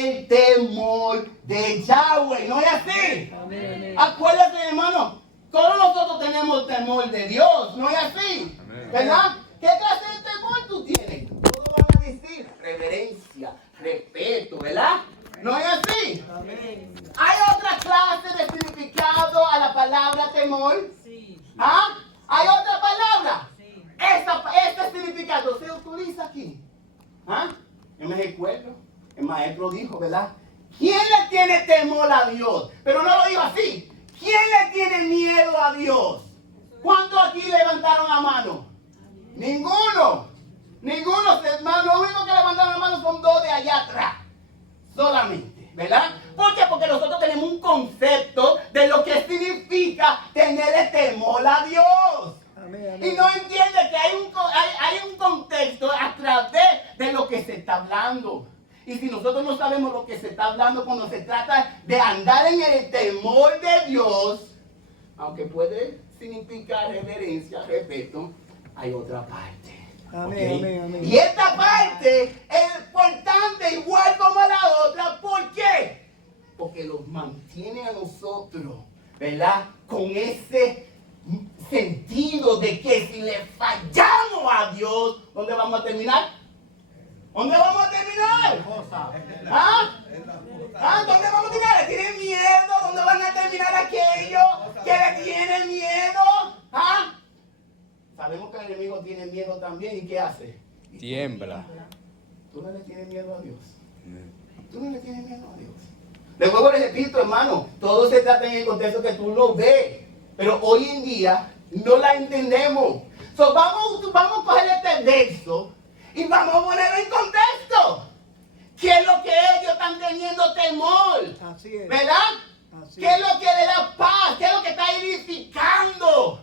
el temor de Yahweh. ¿No es así? Amén. Acuérdate, hermano, todos nosotros tenemos temor de Dios. ¿No es así? Amén. ¿Verdad? ¿Qué clase de temor tú tienes? Todos van a decir reverencia, respeto, ¿verdad? ¿No es así? Amén. ¿Hay otra clase de significado a la palabra temor? Sí. ¿Ah? ¿Hay otra palabra? Sí. Este significado se utiliza aquí. ¿Ah? Yo me recuerdo, el maestro dijo, ¿verdad? ¿Quién le tiene temor a Dios? Pero no lo dijo así. ¿Quién le tiene miedo a Dios? ¿Cuántos aquí levantaron la mano? Ninguno. Ninguno. Lo único que levantaron la mano son dos de allá atrás. Solamente, ¿verdad? ¿Por qué? Porque nosotros tenemos un concepto de lo que significa tenerle temor a Dios. Amén. Y no entiende que hay un contexto a través de lo que se está hablando. Y si nosotros no sabemos lo que se está hablando cuando se trata de andar en el temor de Dios, aunque puede significar reverencia, respeto, hay otra parte. Amén, ¿Ok? amén, amén. Y esta parte es importante igual como la otra. ¿Por qué? Porque los mantiene a nosotros, ¿verdad? Con ese sentido de que si le fallamos a Dios, ¿dónde vamos a terminar? ¿Dónde vamos a terminar? ¿Ah? ¿Ah? ¿Dónde vamos a terminar? ¿Le tienen miedo? ¿Dónde van a terminar aquellos que le tienen miedo? ¿Ah? Sabemos que el enemigo tiene miedo también. ¿Y qué hace? Tiembla. ¿Tú no le tienes miedo a Dios? ¿Tú no le tienes miedo a Dios? De nuevo les repito, hermano, todo se trata en el contexto que tú lo ves. Pero hoy en día no la entendemos. So, vamos a coger este verso y vamos a ponerlo en contexto. ¿Qué es lo que ellos están teniendo temor? Así es. ¿Verdad? Así ¿Qué es lo que le da paz? ¿Qué es lo que está edificando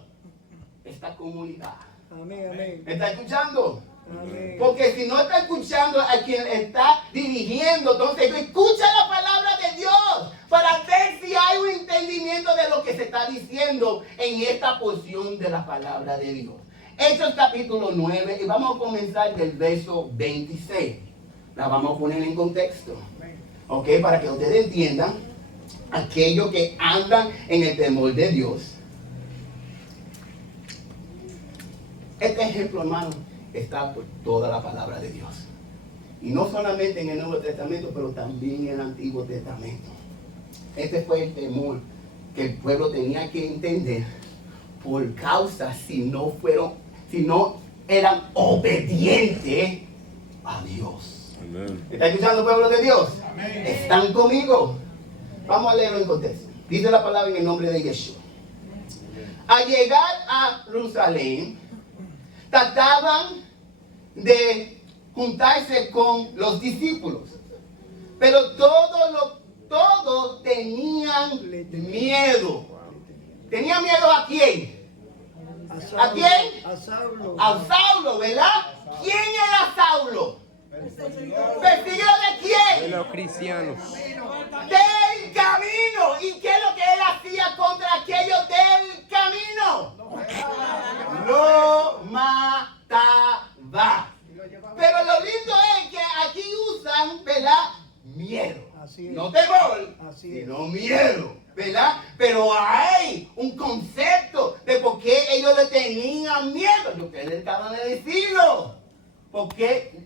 esta comunidad? Amén, amén. ¿Me está escuchando? Amén. Porque si no está escuchando a quien está dirigiendo, entonces escucha la palabra de Dios para ver si hay un entendimiento de lo que se está diciendo en esta porción de la palabra de Dios. Hechos capítulo 9 y vamos a comenzar del verso 26. La vamos a poner en contexto. ¿Ok? Para que ustedes entiendan aquellos que andan en el temor de Dios. Este ejemplo, hermano, está por toda la palabra de Dios. Y no solamente en el Nuevo Testamento, pero también en el Antiguo Testamento. Este fue el temor que el pueblo tenía que entender por causa si no eran obedientes a Dios. Amén. ¿Está escuchando, pueblo de Dios? Amén. ¿Están conmigo? Vamos a leerlo en contexto. Dice la palabra en el nombre de Yeshua. Al llegar a Jerusalén, trataban de juntarse con los discípulos, pero todos tenían miedo. ¿Tenían miedo a quién? ¿A quién? A Saulo. A Saulo, ¿verdad? ¿Quién era Saulo? ¿Perseguidor de quién? De los cristianos. Del camino. ¿Y qué es lo que él hacía contra aquellos del camino? Lo mataba. Pero lo lindo es que aquí usan, ¿verdad? Miedo. Así es. No temor, Así es. sino miedo, ¿verdad? Pero hay un concepto de por qué ellos le tenían miedo. Lo que ustedes acaban de decirlo. Porque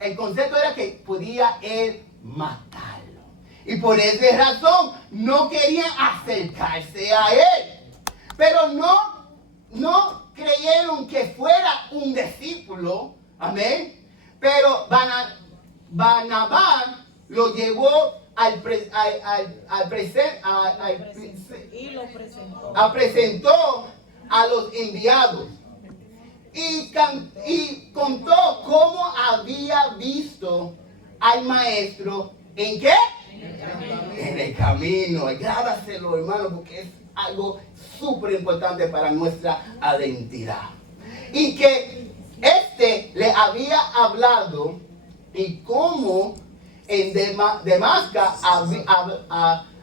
el concepto era que podía él matarlo. Y por esa razón no querían acercarse a él. Pero no creyeron que fuera un discípulo. Amén. Pero Barnabás lo llevó presentó a los enviados. Y contó cómo había visto al maestro. ¿En qué? En el camino. Grábaselo, hermano, porque es algo súper importante para nuestra identidad. Y que le había hablado y cómo en Damasco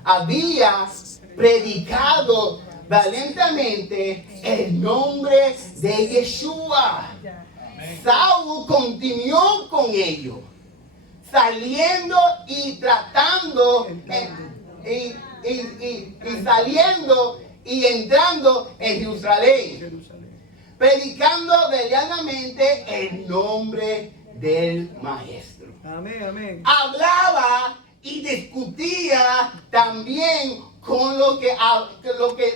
había predicado valientemente el nombre de Yeshua. Saúl continuó con ellos. saliendo y tratando, y saliendo y entrando en Jerusalén, predicando verdaderamente el nombre del Maestro. Amén, amén. Hablaba y discutía también con lo que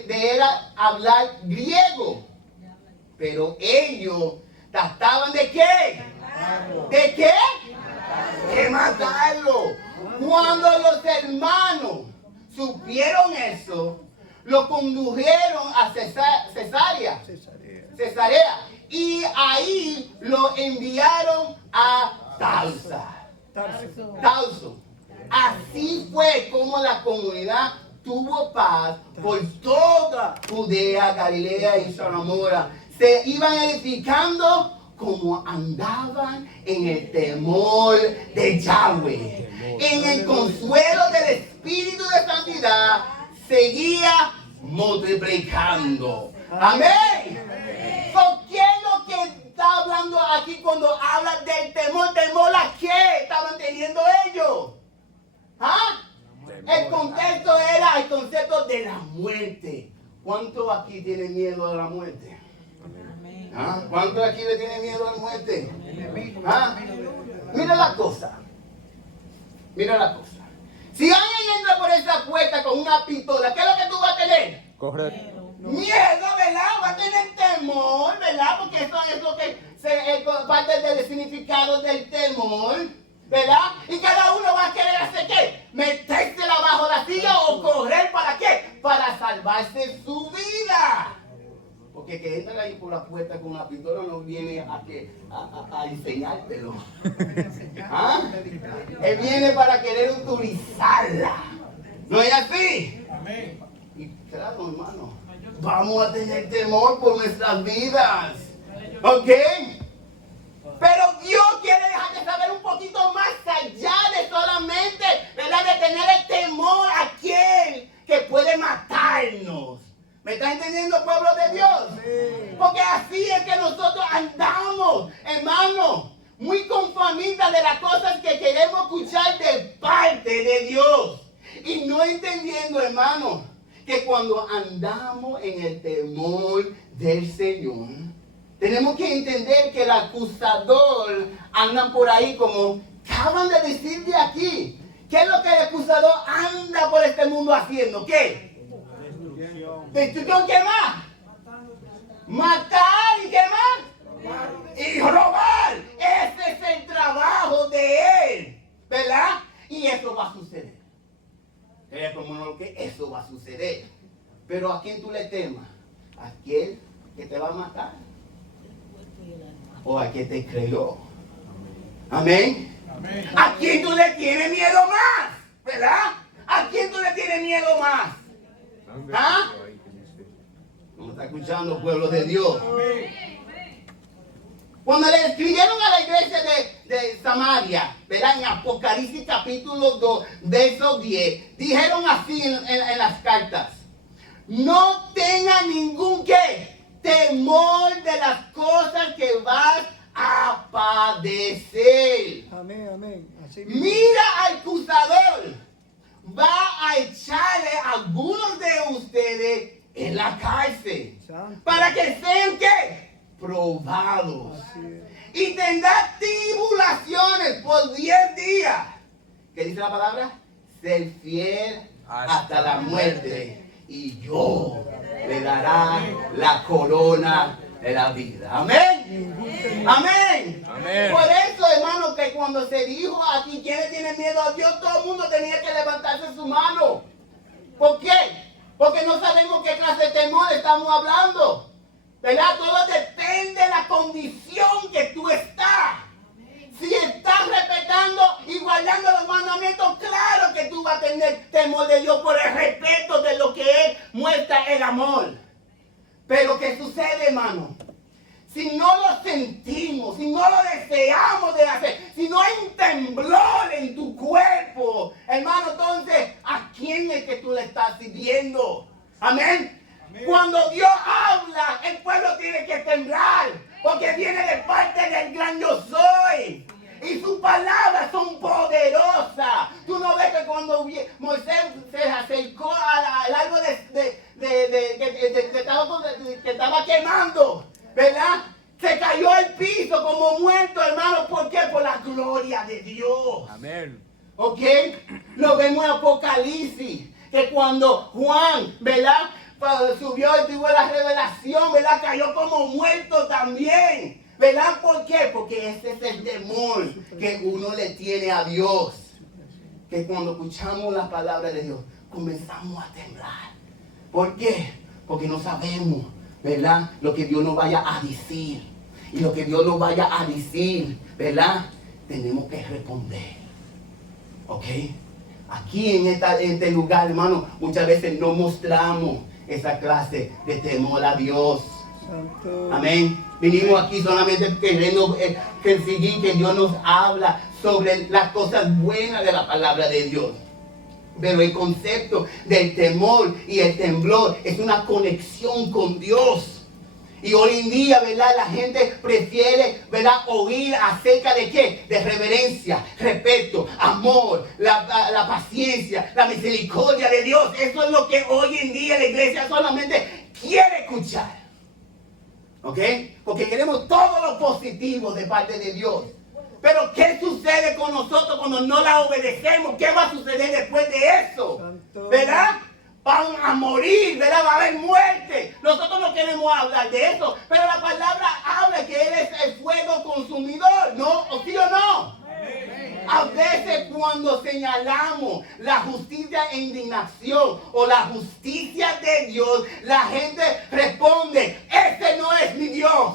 era hablar griego. Pero ellos trataban de ¿qué? ¿De qué? De matarlo. Cuando los hermanos supieron eso, lo condujeron a Cesarea. Y ahí lo enviaron a Tarso. Así fue como la comunidad tuvo paz por toda Judea, Galilea y Samaria. Se iban edificando como andaban en el temor de Yahweh. En el consuelo del Espíritu de Santidad seguía multiplicando. Amén. ¿Qué es lo que está hablando aquí cuando habla del temor? ¿Temor a qué estaban teniendo ellos? ¿Ah? El contexto era el concepto de la muerte. ¿Cuántos aquí tienen miedo a la muerte? ¿Ah? ¿Cuántos aquí le tienen miedo a la muerte? ¿Ah? Mira la cosa. Si alguien entra por esa puerta con una pistola, ¿qué es lo que tú vas a tener? Correcto. Miedo, ¿verdad? Va a tener temor, ¿verdad? Porque eso es lo que es parte del significado del temor, ¿verdad? Y cada uno va a querer hacer ¿qué? Metérsela bajo la silla o correr ¿para qué? Para salvarse su vida. Porque que entra ahí por la puerta con una pistola no viene a enseñártelo. ¿Ah? Él viene para querer utilizarla. ¿No es así? Amén. Y claro, hermano, vamos a tener temor por nuestras vidas. ¿Ok? Pero Dios quiere dejarte saber un poquito más allá de solamente, ¿verdad? De tener el temor a aquel que puede matarnos. ¿Me está entendiendo, pueblo de Dios? Porque así es que nosotros andamos, hermano, muy conformistas de las cosas que queremos escuchar de parte de Dios. Y no entendiendo, hermano, que cuando andamos en el temor del Señor, tenemos que entender que el acusador anda por ahí como acaban de decir de aquí. ¿Qué es lo que el acusador anda por este mundo haciendo? ¿Qué? ¿Destrucción? ¿Qué más? Matar y qué más? Y robar. Ese es el trabajo de él, ¿verdad? Y eso va a suceder. Crea como no que eso va a suceder. Pero ¿a quién tú le temas? ¿A aquel que te va a matar? ¿O a quien te creó? Amén. Amén. ¿A quién tú le tienes miedo más? ¿Verdad? ¿A quién tú le tienes miedo más? ¿Ah? ¿No está escuchando, pueblo de Dios? Cuando le escribieron a la iglesia de Samaria, ¿verdad? En Apocalipsis capítulo 2, verso 10, dijeron así en las cartas: no tenga ningún ¿qué? Temor de las cosas que vas a padecer. Amén, amén. Así mismo. Mira al acusador. Va a echarle a algunos de ustedes en la cárcel. Santo. Para que sean ¿qué? Probados. Así es. Y tendrá tribulaciones por 10 días. ¿Qué dice la palabra? Ser fiel hasta la muerte. Y yo le dará la corona de la vida. Amén. Amén. Amén. Por eso, hermano, que cuando se dijo aquí, ¿quiénes tienen miedo a Dios? Todo el mundo tenía que levantarse su mano. ¿Por qué? Porque no sabemos qué clase de temor estamos hablando. ¿Verdad? Todo depende de la condición que tú estás. Si estás respetando y guardando los mandamientos, claro que tú vas a tener temor de Dios por el respeto de lo que Él muestra el amor. Pero ¿qué sucede, hermano? Si no lo sentimos, si no lo deseamos de hacer, si no hay un temblor en tu cuerpo, hermano, entonces, ¿a quién es que tú le estás sirviendo? Amén. Cuando Dios habla, el pueblo tiene que temblar, porque viene de parte del gran yo soy. Y sus palabras son poderosas. cuando Moisés se acercó al árbol que estaba quemando, ¿verdad? Se cayó al piso como muerto, hermano. ¿Por qué? Por la gloria de Dios. Amén. ¿Ok? Lo vemos en Apocalipsis, que cuando Juan, ¿verdad? Subió y tuvo la revelación, ¿verdad? Cayó como muerto también. ¿Verdad? ¿Por qué? Porque ese es el temor que uno le tiene a Dios. Que cuando escuchamos la palabra de Dios, comenzamos a temblar. ¿Por qué? Porque no sabemos, ¿verdad? Lo que Dios nos vaya a decir. Y lo que Dios nos vaya a decir, ¿verdad? Tenemos que responder. ¿Ok? Aquí en este lugar, hermano, muchas veces no mostramos esa clase de temor a Dios. Santo. Amén. Vinimos aquí solamente queriendo seguir que Dios nos habla sobre las cosas buenas de la palabra de Dios. Pero el concepto del temor y el temblor es una conexión con Dios. Y hoy en día, ¿verdad? La gente prefiere, ¿verdad? Oír acerca de qué? De reverencia, respeto, amor, la paciencia, la misericordia de Dios. Eso es lo que hoy en día la iglesia solamente quiere escuchar. ¿Ok? Porque queremos todo lo positivo de parte de Dios. Pero ¿qué sucede con nosotros cuando no la obedecemos? ¿Qué va a suceder después de eso? Santo. ¿Verdad? Van a morir, ¿verdad? Va a haber muerte. Nosotros no queremos hablar de eso, pero la palabra habla que Él es el fuego consumidor, ¿no? ¿O sí o no? A veces cuando señalamos la justicia e indignación o la justicia de Dios, la gente responde, ese no es mi Dios.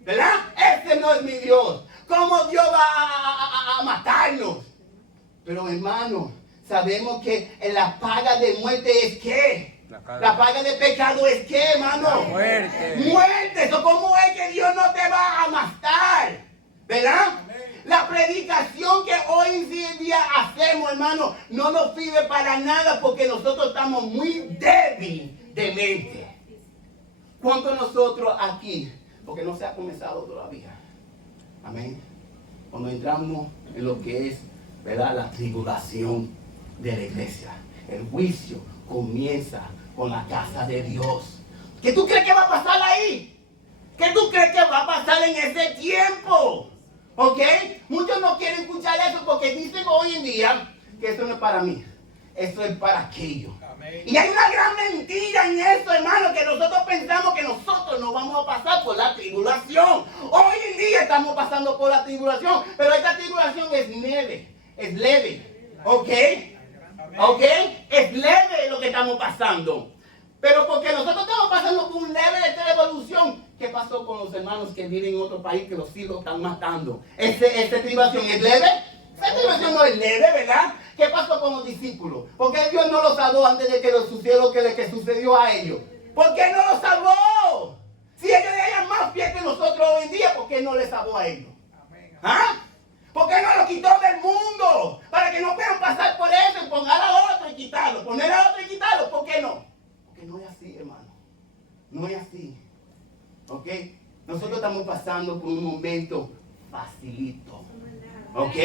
¿Verdad? Ese no es mi Dios. ¿Cómo Dios va a matarnos? Pero hermano, sabemos que la paga de muerte es ¿qué? La paga de pecado es ¿qué, hermano? La muerte. Muerte. Eso, ¿cómo es que Dios no te va a matar? ¿Verdad? La predicación que hoy en día hacemos, hermano, no nos sirve para nada porque nosotros estamos muy débiles de mente. ¿Cuántos de nosotros aquí? Porque no se ha comenzado todavía. Amén. Cuando entramos en lo que es, ¿verdad? La tribulación de la iglesia. El juicio comienza con la casa de Dios. ¿Qué tú crees que va a pasar ahí? ¿Qué tú crees que va a pasar en ese tiempo? ¿Ok? Muchos no quieren escuchar eso porque dicen hoy en día que eso no es para mí. Eso es para aquello. Amén. Y hay una gran mentira en eso, hermano, que nosotros pensamos que nosotros no vamos a pasar por la tribulación. Hoy en día estamos pasando por la tribulación, pero esta tribulación es leve. Es leve. ¿Ok? ¿Ok? Es leve lo que estamos pasando. Pero porque nosotros estamos pasando por un leve de revolución. ¿Qué pasó con los hermanos que viven en otro país que los hijos están matando? ¿Esa tribulación es leve? Esa tribulación no es leve, ¿verdad? ¿Qué pasó con los discípulos? ¿Por qué Dios no los salvó antes de que les sucediera lo que sucedió a ellos? ¿Por qué no los salvó? Si ellos eran más fieles que nosotros hoy en día, ¿por qué no les salvó a ellos? ¿Ah? ¿Por qué no lo quitó del mundo? Para que no puedan pasar por eso y poner a otro y quitarlo. Poner a otro y quitarlo. ¿Por qué no? Porque no es así, hermano. No es así. ¿Ok? Nosotros estamos pasando por un momento facilito. ¿Ok?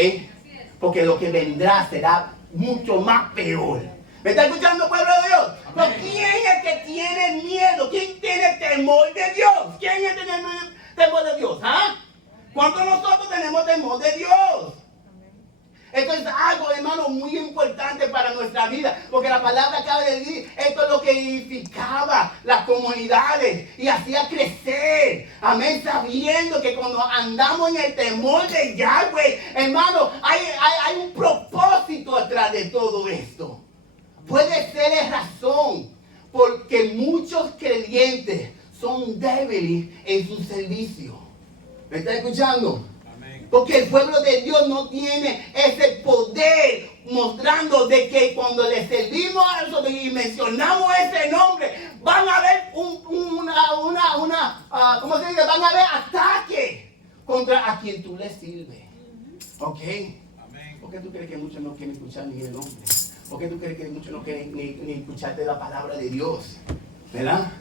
Porque lo que vendrá será mucho más peor. ¿Me está escuchando, pueblo de Dios? ¿No? ¿Quién es el que tiene miedo? ¿Quién tiene temor de Dios? ¿Quién es el que tiene temor de Dios? ¿Ah? ¿Cuántos de nosotros tenemos temor de Dios? Esto es algo, hermano, muy importante para nuestra vida, porque la palabra acaba de decir, esto es lo que edificaba las comunidades y hacía crecer, amén, sabiendo que cuando andamos en el temor de Yahweh, hermano, hay un propósito atrás de todo esto. Puede ser la razón porque muchos creyentes son débiles en su servicio. ¿Me está escuchando? Porque el pueblo de Dios no tiene ese poder mostrando de que cuando le servimos a eso y mencionamos ese nombre, van a haber ¿cómo se dice? Van a haber ataque contra a quien tú le sirves. ¿Ok? ¿Por qué tú crees que muchos no quieren escuchar ni el nombre? ¿Por qué tú crees que muchos no quieren ni escucharte la palabra de Dios? ¿Verdad?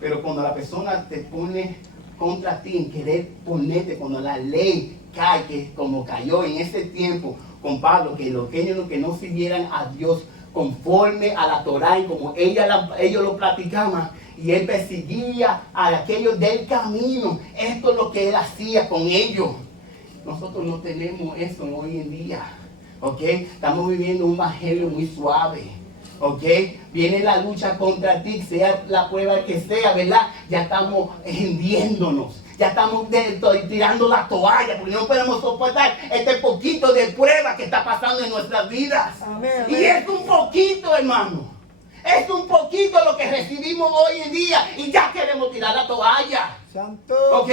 Pero cuando la persona te pone contra ti en querer ponerte, cuando la ley cae, que como cayó en ese tiempo con Pablo, que los que no sirvieran a Dios conforme a la Torá y como ellos lo practicaban, y él perseguía a aquellos del camino. Esto es lo que él hacía con ellos. Nosotros no tenemos eso hoy en día, ¿ok? Estamos viviendo un evangelio muy suave, ¿ok? Viene la lucha contra ti, sea la prueba que sea, ¿verdad? Ya estamos hendiéndonos. Ya estamos tirando la toalla porque no podemos soportar este poquito de prueba que está pasando en nuestras vidas. Amén, Y es un poquito, hermano. Es un poquito lo que recibimos hoy en día y ya queremos tirar la toalla. Santo. ¿Ok?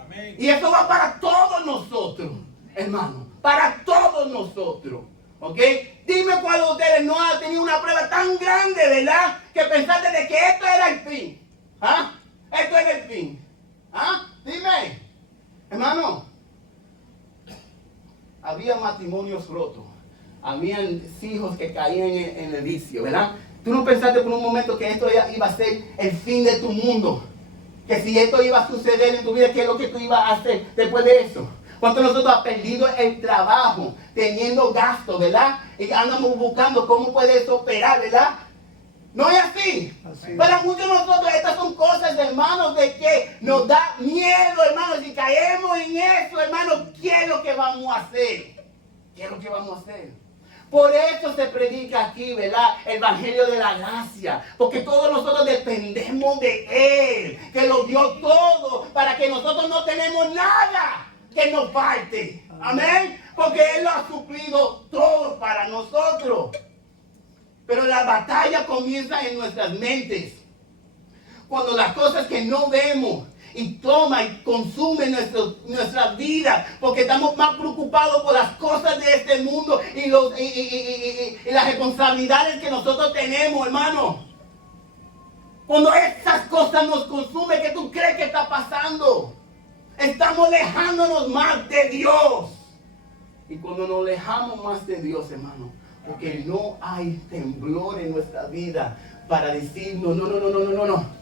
Amén. Y eso va para todos nosotros, hermano. Para todos nosotros. ¿Ok? Dime cuál de ustedes no ha tenido una prueba tan grande, ¿verdad? Que pensaste de que esto era el fin. ¿Ah? Esto era el fin. ¿Ah? Dime, hermano. Había matrimonios rotos. Habían hijos que caían en el vicio, ¿verdad? Tú no pensaste por un momento que esto iba a ser el fin de tu mundo. Que si esto iba a suceder en tu vida, ¿qué es lo que tú ibas a hacer después de eso? ¿Cuántos de nosotros han perdido el trabajo, teniendo gastos, ¿verdad? Y andamos buscando cómo puede eso operar, ¿verdad? No es así. Para muchos de nosotros estas son cosas, hermanos, de que nos da miedo, hermanos. Si caemos en eso, hermanos, ¿qué es lo que vamos a hacer? ¿Qué es lo que vamos a hacer? Por eso se predica aquí, ¿verdad? El evangelio de la gracia. Porque todos nosotros dependemos de Él. Que lo dio todo para que nosotros no tenemos nada que nos falte. Amén. Porque Él lo ha suplido todo para nosotros. Pero la batalla comienza en nuestras mentes. Cuando las cosas que no vemos y toma y consume nuestra vida, porque estamos más preocupados por las cosas de este mundo y las responsabilidades que nosotros tenemos, hermano. Cuando esas cosas nos consumen, ¿qué tú crees que está pasando? Estamos alejándonos más de Dios. Y cuando nos alejamos más de Dios, hermano, porque no hay temblor en nuestra vida para decir, no.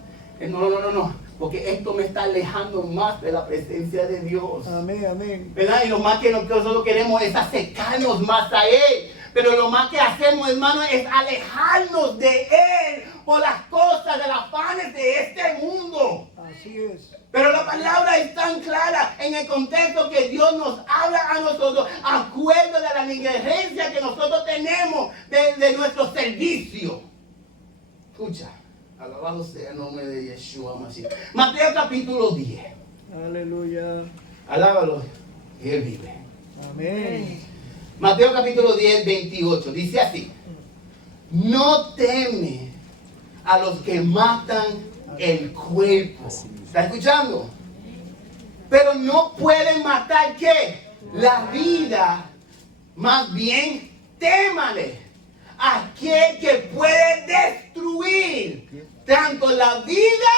Porque esto me está alejando más de la presencia de Dios. Amén, amén. ¿Verdad? Y lo más que nosotros queremos es acercarnos más a Él. Pero lo más que hacemos, hermano, es alejarnos de Él por las cosas, de los afanes de este mundo. Así es. Pero la palabra es tan clara en el contexto que Dios nos habla a nosotros, acuerdo de la negligencia que nosotros tenemos de nuestro servicio. Escucha, alabado sea el nombre de Yeshua Mashiach. Mateo capítulo 10. Aleluya. Alábalo, que Él vive. Amén. Mateo capítulo 10, 28. Dice así: no teme a los que matan el cuerpo. ¿Está escuchando? Pero no pueden matar ¿qué? La vida. Más bien, témale a aquel que puede destruir tanto la vida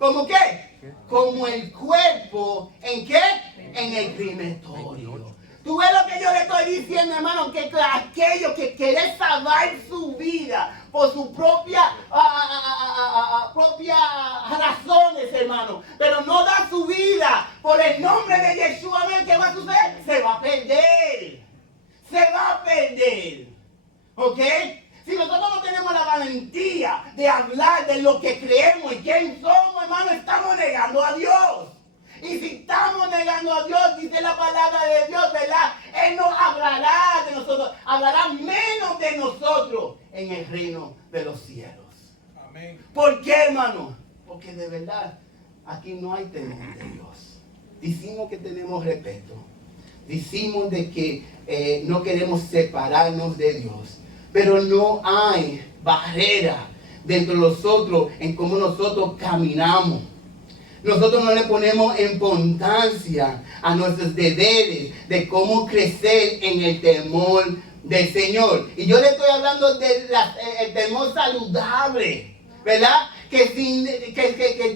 como ¿qué? Como el cuerpo. ¿En qué? En el crematorio. Tú ves lo que yo le estoy diciendo, hermano, que aquellos que quieren salvar su vida por sus propias razones, hermano, pero no da su vida por el nombre de Yeshua, ¿qué va a suceder? Se va a perder. Se va a perder. ¿Ok? Si nosotros no tenemos la valentía de hablar de lo que creemos y quién somos, hermano, estamos negando a Dios. Y si estamos negando a Dios, dice la palabra de Dios, ¿verdad? Él no hablará de nosotros, hablará menos de nosotros en el reino de los cielos. Amén. ¿Por qué, hermano? Porque de verdad, aquí no hay temor de Dios. Decimos que tenemos respeto. Decimos de que no queremos separarnos de Dios. Pero no hay barrera dentro de nosotros en cómo nosotros caminamos. Nosotros no le ponemos importancia a nuestros deberes de cómo crecer en el temor del Señor. Y yo le estoy hablando del temor saludable, ¿verdad? Que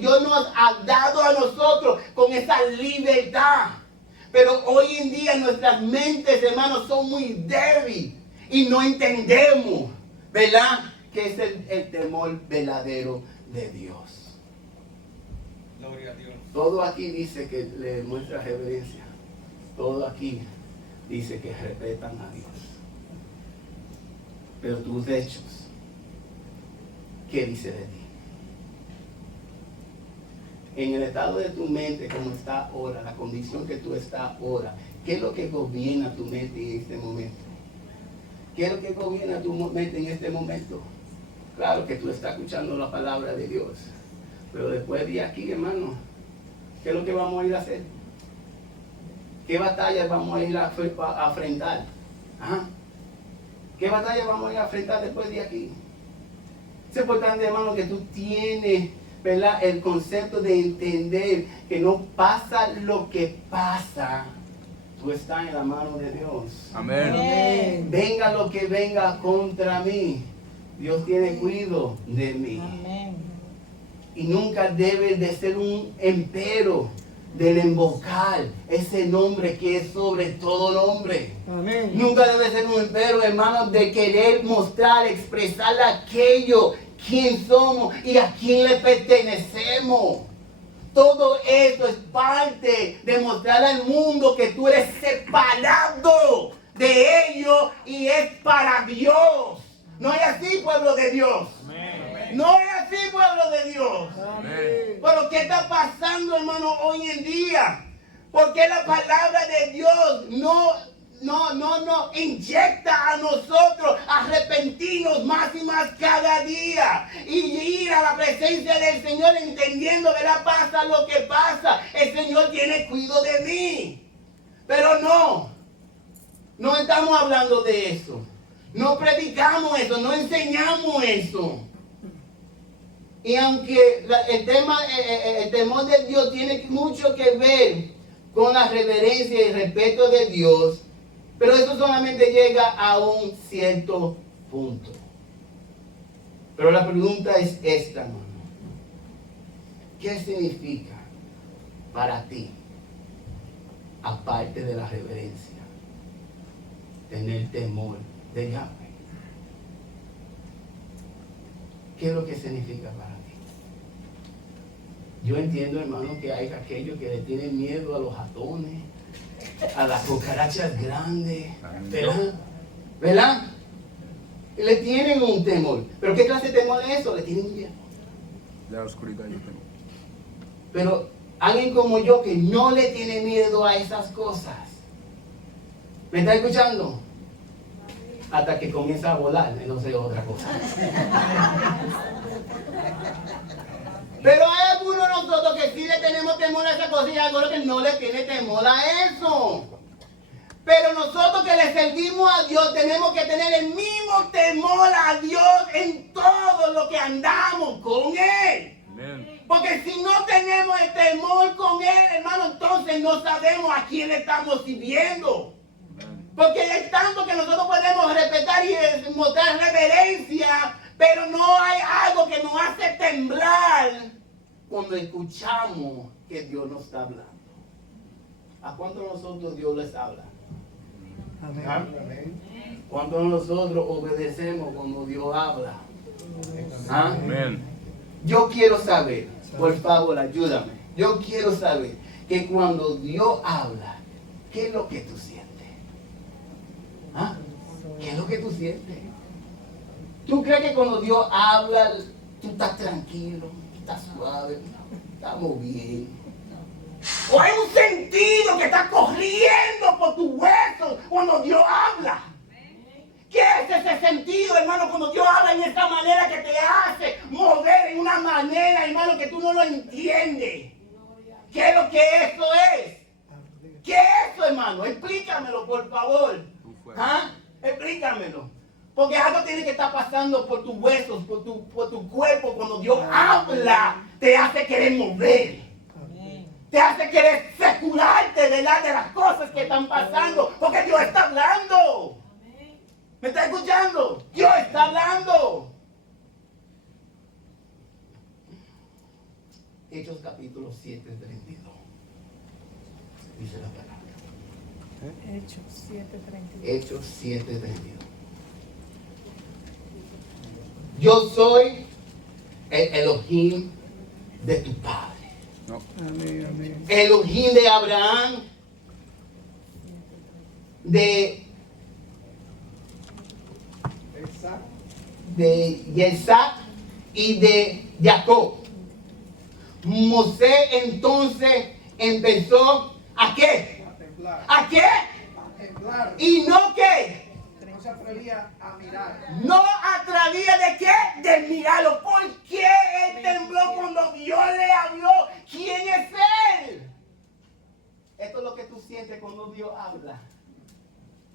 Dios nos ha dado a nosotros con esa libertad. Pero hoy en día nuestras mentes, hermanos, son muy débiles y no entendemos, ¿verdad? Que es el temor verdadero de Dios. Gloria a Dios. Todo aquí dice que le muestra reverencia. Todo aquí dice que respetan a Dios. Pero tus hechos, ¿qué dice de ti? En el estado de tu mente, como está ahora, la condición que tú estás ahora, ¿qué es lo que gobierna tu mente en este momento? ¿Qué es lo que gobierna tu mente en este momento? Claro que tú estás escuchando la palabra de Dios, pero después de aquí, hermano, ¿qué es lo que vamos a ir a hacer? ¿Qué batallas vamos a ir a enfrentar? ¿Ah? ¿Qué batallas vamos a ir a enfrentar después de aquí? Es importante, hermano, que tú tienes, ¿verdad?, el concepto de entender que no pasa lo que pasa. Tú estás en la mano de Dios. Amén. Venga lo que venga contra mí, Dios tiene cuidado de mí. Amén. Y nunca debe de ser un empero del invocar ese nombre que es sobre todo nombre. Amén. Nunca debe ser un empero, hermano, de querer mostrar, expresar aquello, quién somos y a quién le pertenecemos. Todo esto es parte de mostrar al mundo que tú eres separado de ellos y es para Dios. No es así, pueblo de Dios. No es así, pueblo de Dios. Amén. Pero ¿qué está pasando, hermano, hoy en día? Porque la palabra de Dios no inyecta a nosotros a arrepentirnos más y más cada día y ir a la presencia del Señor entendiendo que la pasa lo que pasa. El Señor tiene cuidado de mí. Pero no estamos hablando de eso. No predicamos eso, no enseñamos eso. Y aunque el temor de Dios tiene mucho que ver con la reverencia y el respeto de Dios, pero eso solamente llega a un cierto punto. Pero la pregunta es esta, hermano. ¿Qué significa para ti, aparte de la reverencia, tener temor de Yahweh? ¿Qué es lo que significa para ti? Yo entiendo, hermano, que hay aquellos que le tienen miedo a los ratones, a las cucarachas grandes, ¿verdad? ¿Verdad? Y le tienen un temor. ¿Pero qué clase de temor es eso? Le tienen miedo. De la oscuridad yo tengo. Pero alguien como yo que no le tiene miedo a esas cosas, ¿me está escuchando? Hasta que comienza a volar, no sé, otra cosa. Pero hay algunos de nosotros que sí le tenemos temor a esa cosa y hay algunos que no le tiene temor a eso. Pero nosotros que le servimos a Dios tenemos que tener el mismo temor a Dios en todo lo que andamos con Él. Amén. Porque si no tenemos el temor con Él, hermano, entonces no sabemos a quién le estamos sirviendo. Porque es tanto que nosotros podemos respetar y mostrar reverencia, pero no hay algo que nos hace temblar cuando escuchamos que Dios nos está hablando. ¿A cuántos de nosotros Dios les habla? Amén. ¿Ah? Amén. ¿Cuántos de nosotros obedecemos cuando Dios habla? ¿Ah? Amén. Yo quiero saber, por favor, ayúdame. Yo quiero saber que cuando Dios habla, ¿qué es lo que tú sientes? ¿Ah? ¿Qué es lo que tú sientes? ¿Tú crees que cuando Dios habla, tú estás tranquilo, estás suave, estamos bien? ¿O hay un sentido que está corriendo por tus huesos cuando Dios habla? ¿Qué es ese sentido, hermano, cuando Dios habla en esta manera que te hace mover en una manera, hermano, que tú no lo entiendes? ¿Qué es lo que eso es? ¿Qué es eso, hermano? Explícamelo, por favor. ¿Ah? Explícamelo. Porque algo tiene que estar pasando por tus huesos, por tu cuerpo. Cuando Dios habla, te hace querer mover. Te hace querer secularte de las cosas que están pasando. Porque Dios está hablando. ¿Me está escuchando? Dios está hablando. Hechos capítulo 7, 32. Dice la palabra. Hechos 7:32. Hechos 7, 32. Yo soy el Elohim de tu padre. No. Amén. Amén. Elohim de Abraham, Isaac y de Jacob. Moisés entonces empezó ¿a qué? A temblar. ¿A qué? A temblar. ¿Y no qué? No se atrevía a mirar. No atrevía de qué? De mirarlo. ¿Por qué él tembló cuando Dios le habló? ¿Quién es él? Esto es lo que tú sientes cuando Dios habla.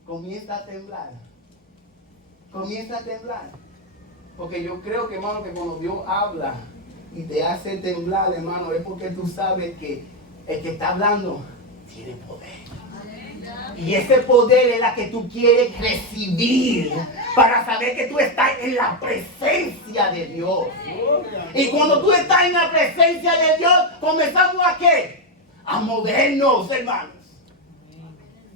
Comienza a temblar. Comienza a temblar. Porque yo creo que, hermano, que cuando Dios habla y te hace temblar, hermano, es porque tú sabes que el que está hablando tiene poder. Y ese poder es la que tú quieres recibir para saber que tú estás en la presencia de Dios. Y cuando tú estás en la presencia de Dios, comenzamos ¿a qué? A movernos, hermanos.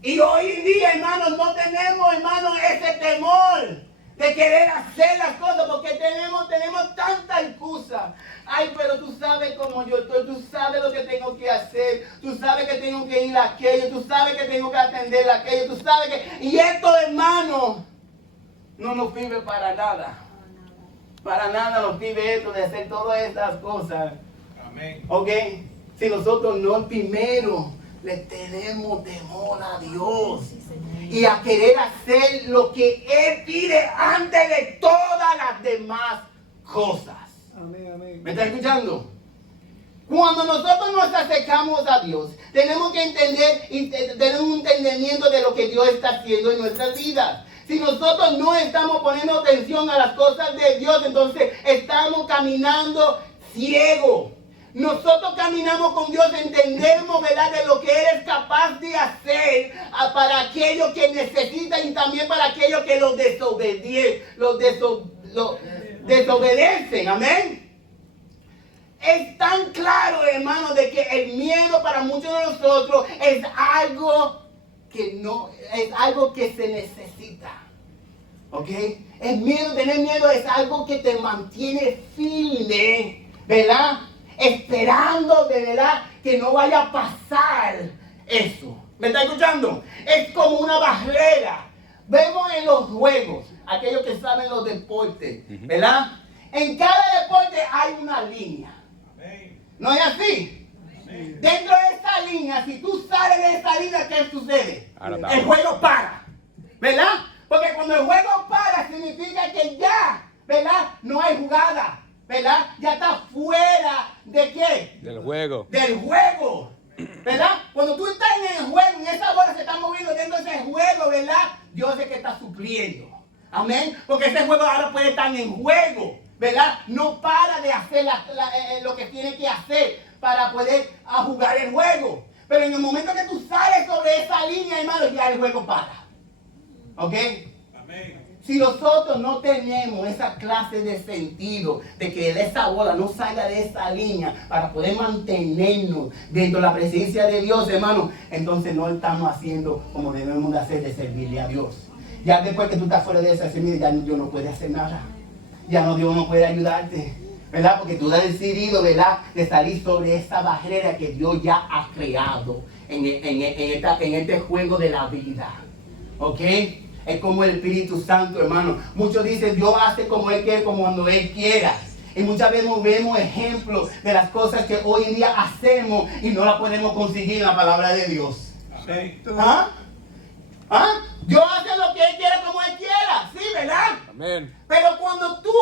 Y hoy en día, hermanos, no tenemos, hermanos, ese temor de querer hacer las cosas porque tenemos tanta excusa. Ay, pero tú sabes cómo yo estoy, tú sabes lo que tengo que hacer, tú sabes que tengo que ir a aquello, tú sabes que tengo que atender a aquello, tú sabes que... Y esto, hermano, no nos sirve para nada. Para nada nos sirve esto de hacer todas estas cosas. Amén. ¿Ok? Si nosotros no primero le tenemos temor a Dios y a querer hacer lo que Él pide antes de todas las demás cosas. Amén, amén. ¿Me está escuchando? Cuando nosotros nos acercamos a Dios, tenemos que entender y tener un entendimiento de lo que Dios está haciendo en nuestras vidas. Si nosotros no estamos poniendo atención a las cosas de Dios, entonces estamos caminando ciegos. Nosotros caminamos con Dios, entendemos, ¿verdad?, de lo que Él es capaz de hacer para aquellos que necesitan y también para aquellos que los desobedecen. Amén. Es tan claro, hermano, de que el miedo para muchos de nosotros es algo que se necesita. ¿Ok? El miedo, tener miedo es algo que te mantiene firme, ¿verdad? Esperando de verdad que no vaya a pasar eso. ¿Me está escuchando? Es como una barrera. Vemos en los juegos, aquellos que saben los deportes, ¿verdad? En cada deporte hay una línea. ¿No es así? Dentro de esa línea, si tú sales de esa línea, ¿qué sucede? El juego para, ¿verdad? Porque cuando el juego para, significa que ya, ¿verdad? No hay jugada. ¿Verdad? Ya está fuera de qué? Del juego. Del juego. ¿Verdad? Cuando tú estás en el juego, en esa bola se está moviendo dentro de ese juego, ¿verdad? Dios es que está supliendo. Amén. Porque ese juego ahora puede estar en juego, ¿verdad? No para de hacer lo que tiene que hacer para poder jugar el juego. Pero en el momento que tú sales sobre esa línea, hermano, ya el juego para. ¿Ok? Amén. Si nosotros no tenemos esa clase de sentido de que esa bola no salga de esa línea para poder mantenernos dentro de la presencia de Dios, hermano, entonces no estamos haciendo como debemos de hacer, de servirle a Dios. Ya después que tú estás fuera de esa semilla, ya Dios no puede hacer nada. Ya no, Dios no puede ayudarte, ¿verdad? Porque tú has decidido, ¿verdad?, de salir sobre esa barrera que Dios ya ha creado en este juego de la vida. ¿Ok? Es como el Espíritu Santo, hermano. Muchos dicen, Dios hace como Él quiere, como cuando Él quiera. Y muchas veces vemos ejemplos de las cosas que hoy en día hacemos y no las podemos conseguir en la palabra de Dios. ¿Ah? ¿Ah? Dios hace lo que Él quiera, como Él quiera. Sí, ¿verdad? Amén. Pero cuando tú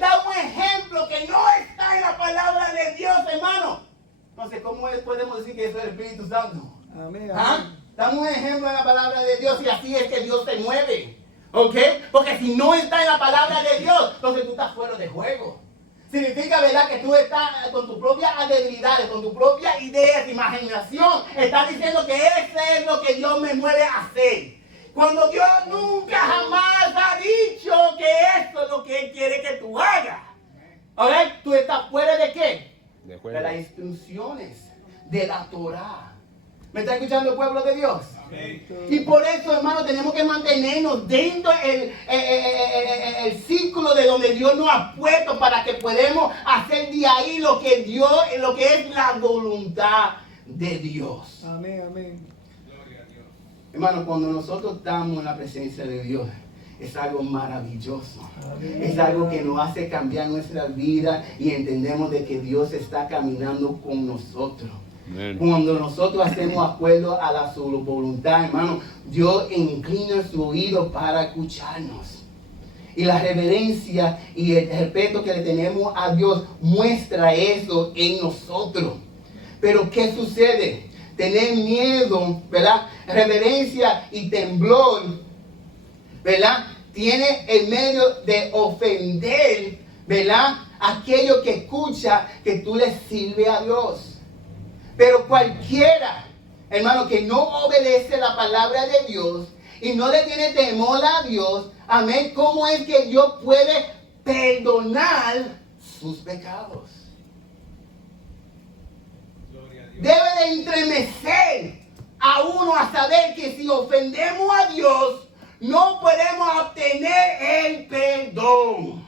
das un ejemplo que no está en la palabra de Dios, hermano, entonces, ¿cómo podemos decir que eso es el Espíritu Santo? Amén. ¿Ah? Dame un ejemplo en la palabra de Dios y así es que Dios se mueve. ¿Ok? Porque si no está en la palabra de Dios, entonces tú estás fuera de juego. Significa, ¿verdad?, que tú estás con tus propias debilidades, con tus propias ideas, imaginación. Estás diciendo que ese es lo que Dios me mueve a hacer. Cuando Dios nunca jamás ha dicho que eso es lo que Él quiere que tú hagas. ¿Ok? Tú estás fuera de qué? De las instrucciones, de la Torah. ¿Me está escuchando el pueblo de Dios? Amén. Y por eso, hermano, tenemos que mantenernos dentro el círculo de donde Dios nos ha puesto para que podamos hacer de ahí lo que es la voluntad de Dios. Amén, amén. ¿Me Hermano, cuando nosotros estamos en la presencia de Dios, es algo maravilloso. Es algo que nos hace cambiar nuestra vida y entendemos de que Dios está caminando con nosotros. Amén. Cuando nosotros hacemos acuerdo a su voluntad, hermano, Dios inclina su oído para escucharnos. Y la reverencia y el respeto que le tenemos a Dios muestra eso en nosotros. Pero ¿qué sucede? Tener miedo, ¿verdad? Reverencia y temblor, ¿verdad? Tiene el medio de ofender, ¿verdad? Aquello que escucha que tú le sirves a Dios. Pero cualquiera, hermano, que no obedece la palabra de Dios y no le tiene temor a Dios, amén, ¿cómo es que Dios puede perdonar sus pecados? Debe de entremecer a uno a saber que si ofendemos a Dios, no podemos obtener el perdón.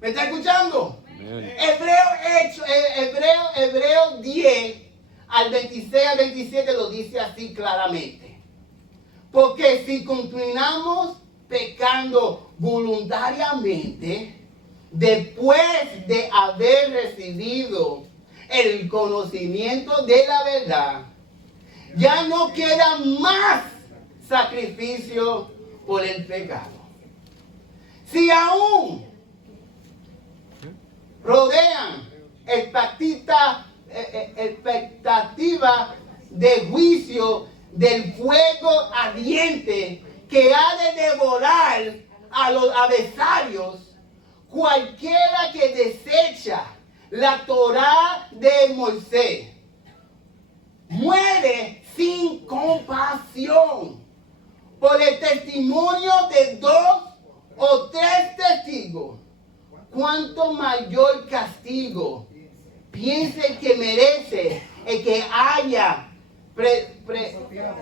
¿Me está escuchando? Amén. Hebreo 10, al 26 al 27 lo dice así claramente. Porque si continuamos pecando voluntariamente, después de haber recibido el conocimiento de la verdad, ya no queda más sacrificio por el pecado. Si aún rodean expectativa de juicio del fuego ardiente que ha de devorar a los adversarios, cualquiera que desecha la Torá de Moisés muere sin compasión por el testimonio de 2 o 3 testigos. Cuanto mayor castigo piense que merece el que haya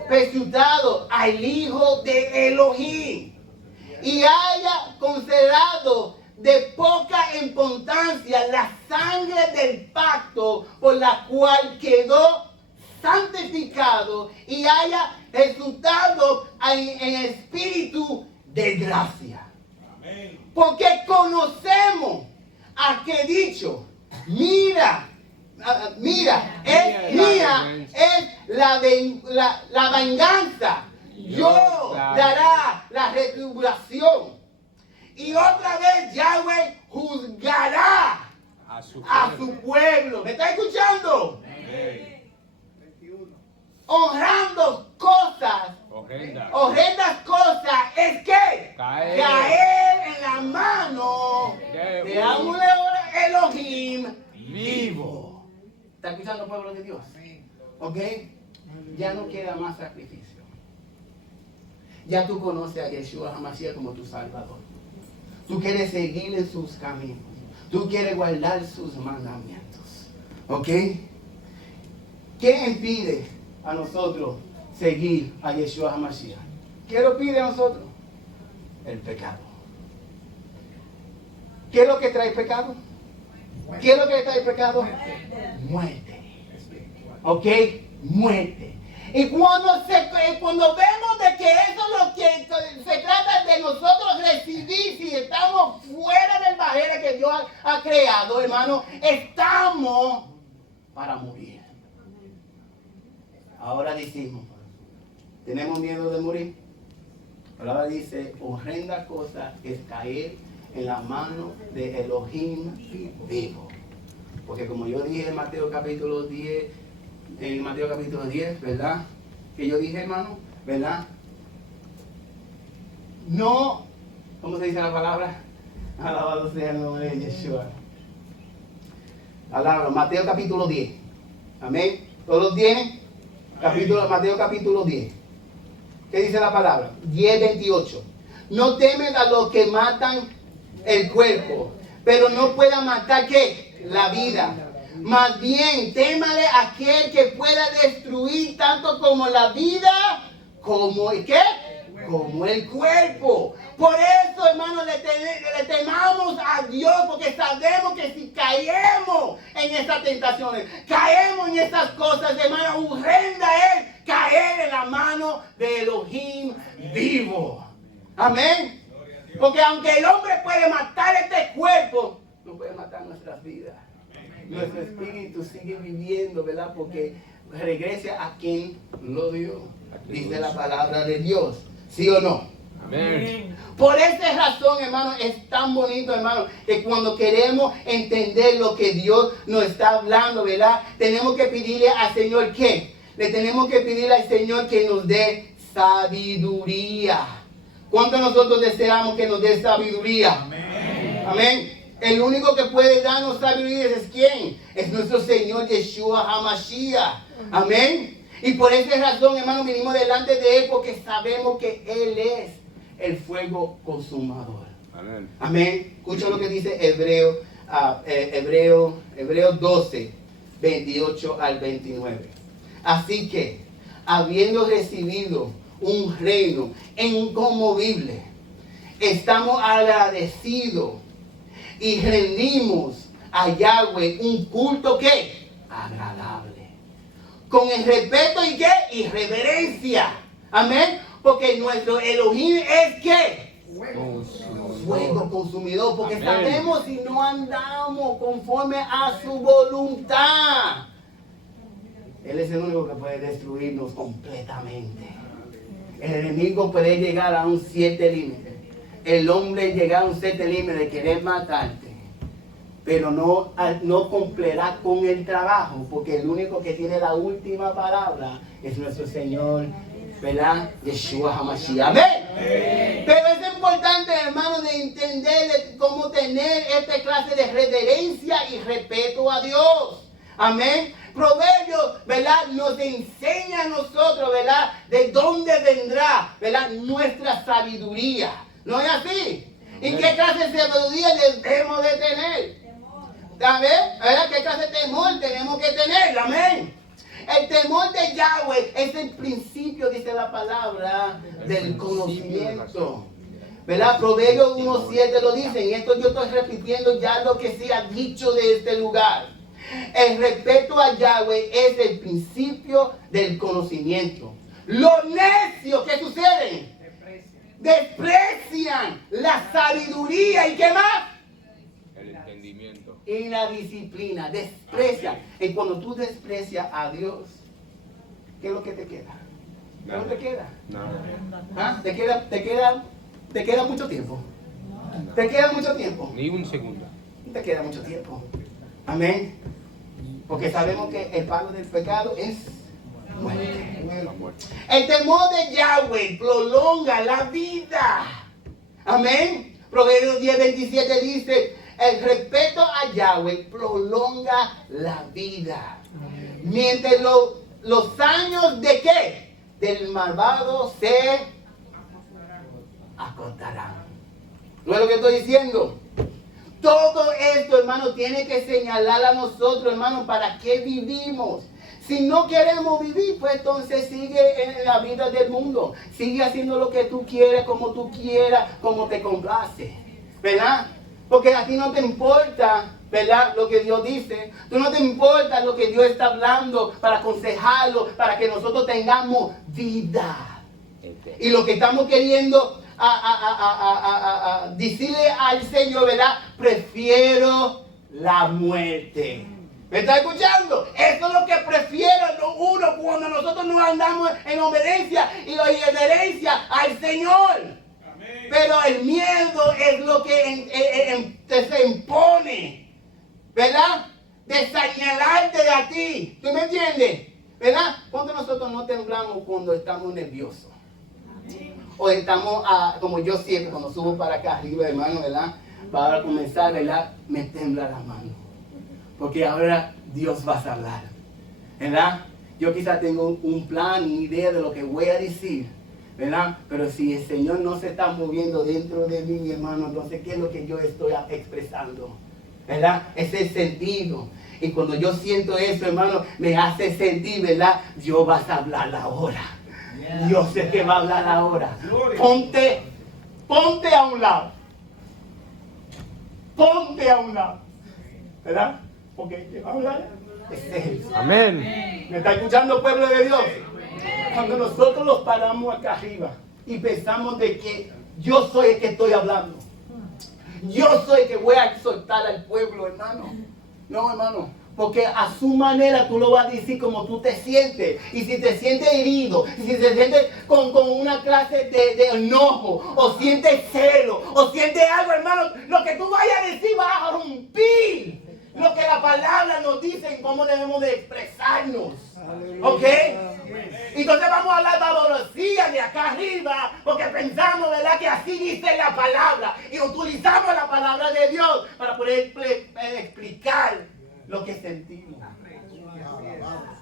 presentado al Hijo de Elohim y haya considerado de poca importancia la sangre del pacto por la cual quedó santificado y haya resultado en espíritu de gracia. Porque conocemos a que dicho, mira, es mía, es la venganza, yo dará la retribución. Y otra vez Yahweh juzgará A su a su pueblo. ¿Me está escuchando? Honrando cosas, horrendas cosas, es que caer en la mano de un Elohim vivo. ¿Está escuchando, pueblo de Dios? ¿Ok? Ya no queda más sacrificio. Ya tú conoces a Yeshua HaMashiach como tu Salvador. Tú quieres seguir en sus caminos. Tú quieres guardar sus mandamientos. ¿Ok? ¿Qué impide a nosotros seguir a Yeshua HaMashiach? ¿Qué lo pide a nosotros? El pecado. ¿Qué es lo que trae pecado? ¿Qué es lo que trae pecado? Muerte. ¿Ok? Muerte. Y cuando vemos de que eso es lo que se trata de nosotros recibir, si estamos fuera del barrera que Dios ha creado, hermano, estamos para morir. Ahora decimos, ¿tenemos miedo de morir? La palabra dice, horrenda cosa es caer en la mano de Elohim vivo. Porque como yo dije en Mateo capítulo 10, ¿verdad? Que yo dije, hermano, ¿verdad? No, ¿cómo se dice la palabra? Alabado sea el nombre de Yeshua. Palabra, Mateo capítulo 10. Amén. ¿Todos los tienen? Mateo capítulo 10. ¿Qué dice la palabra? 10:28. No temen a los que matan el cuerpo, pero no puedan matar ¿qué? La vida. Más bien, témale a aquel que pueda destruir tanto como la vida, como el ¿qué? Como el cuerpo. Por eso, hermano, le temamos a Dios, porque sabemos que si caemos en esas tentaciones, caemos en esas cosas, hermano, horrenda es caer caer en la mano de Elohim vivo. Amén. Porque aunque el hombre puede matar este cuerpo, no puede matar nuestras vidas. Nuestro espíritu sigue viviendo, ¿verdad? Porque regresa a quien lo dio. Dice la palabra de Dios. ¿Sí o no? Amén. Por esa razón, hermano, es tan bonito, hermano, que cuando queremos entender lo que Dios nos está hablando, ¿verdad? Tenemos que pedirle al Señor ¿qué? Le tenemos que pedirle al Señor que nos dé sabiduría. ¿Cuánto nosotros deseamos que nos dé sabiduría? Amén. Amén. El único que puede darnos sabiduría es ¿quién? Es nuestro Señor Yeshua HaMashiach. Amén. Y por esa razón, hermano, vinimos delante de Él porque sabemos que Él es el fuego consumador. Amén. Amén. Escucha lo que dice Hebreo 12, 28 al 29. Así que, habiendo recibido un reino inconmovible, estamos agradecidos y rendimos a Yahweh un culto que agradable, con el respeto y qué y reverencia. Amén. Porque nuestro Elohim es ¿qué? Fuego consumidor. Porque Amén. sabemos si no andamos conforme a su voluntad. Él es el único que puede destruirnos completamente. El enemigo puede llegar a un cierto límite. El hombre llega a un cierto límite de querer matarte. Pero no completará con el trabajo. Porque el único que tiene la última palabra es nuestro Señor, ¿verdad? Yeshua HaMashiach. Amén. Pero es importante, hermano, de entender cómo tener esta clase de reverencia y respeto a Dios. Amén. Proverbios, ¿verdad? Nos enseña a nosotros, ¿verdad? De dónde vendrá, ¿verdad? Nuestra sabiduría. ¿No es así? ¿Y qué clase de sabiduría debemos de tener? ¿Sabes? ¿Verdad? ¿Qué clase de temor tenemos que tener? Amén. El temor de Yahweh es el principio, dice la palabra, del conocimiento. ¿Verdad? Proverbios 1:7 lo dice. Y esto yo estoy repitiendo ya lo que se ha dicho de este lugar. El respeto a Yahweh es el principio del conocimiento. Los necios, ¿qué suceden? Desprecian la sabiduría. ¿Y qué más? El entendimiento. Y la disciplina. Desprecian. Y cuando tú desprecias a Dios, ¿qué es lo que te queda? ¿Qué es lo que te queda? Nada. ¿Ah? ¿Te queda mucho tiempo? ¿Te queda mucho tiempo? Ni un segundo. No te queda mucho tiempo. Amén. Porque sabemos que el pago del pecado es muerte. La muerte. El temor de Yahweh prolonga la vida. Amén. Proverbios 10:27 dice, el respeto a Yahweh prolonga la vida. Mientras los años de qué? Del malvado se acortarán. ¿No es lo que estoy diciendo? Todo esto, hermano, tiene que señalar a nosotros, hermano, para qué vivimos. Si no queremos vivir, pues entonces sigue en la vida del mundo. Sigue haciendo lo que tú quieras, como te complace. ¿Verdad? Porque a ti no te importa, ¿verdad? Lo que Dios dice. Tú no te importa lo que Dios está hablando para aconsejarlo, para que nosotros tengamos vida. Y lo que estamos queriendo decirle al Señor, ¿verdad? Prefiero la muerte. ¿Me está escuchando? Esto es lo que prefiero uno cuando nosotros no andamos en obediencia y reverencia al Señor. Amén. Pero el miedo es lo que se impone, ¿verdad? De señalarte de a ti. ¿Tú me entiendes? ¿Verdad? ¿Cuánto nosotros no temblamos cuando estamos nerviosos? O estamos, como yo siempre, cuando subo para acá arriba, hermano, ¿verdad? Para comenzar, ¿verdad? Me tembla la mano. Porque ahora Dios va a hablar, ¿verdad? Yo quizás tengo un plan, una idea de lo que voy a decir, ¿verdad? Pero si el Señor no se está moviendo dentro de mí, mi hermano, entonces, ¿qué es lo que yo estoy expresando? ¿Verdad? Ese sentido. Y cuando yo siento eso, hermano, me hace sentir, ¿verdad? Dios va a hablar ahora. Yo sé que va a hablar ahora. Ponte a un lado. Ponte a un lado. ¿Verdad? Porque el que va a hablar es Él. Amén. ¿Me está escuchando, pueblo de Dios? Cuando nosotros los paramos acá arriba y pensamos de que yo soy el que estoy hablando. Yo soy el que voy a exhortar al pueblo, hermano. No, hermano. Porque a su manera tú lo vas a decir como tú te sientes. Y si te sientes herido, y si te sientes con una clase de enojo, o sientes celo, o sientes algo, hermano, lo que tú vayas a decir va a romper lo que la palabra nos dice en cómo debemos de expresarnos. ¿Ok? Entonces vamos a hablar valorosía de acá arriba, porque pensamos, ¿verdad?, que así dice la palabra. Y utilizamos la palabra de Dios para poder explicar lo que sentimos.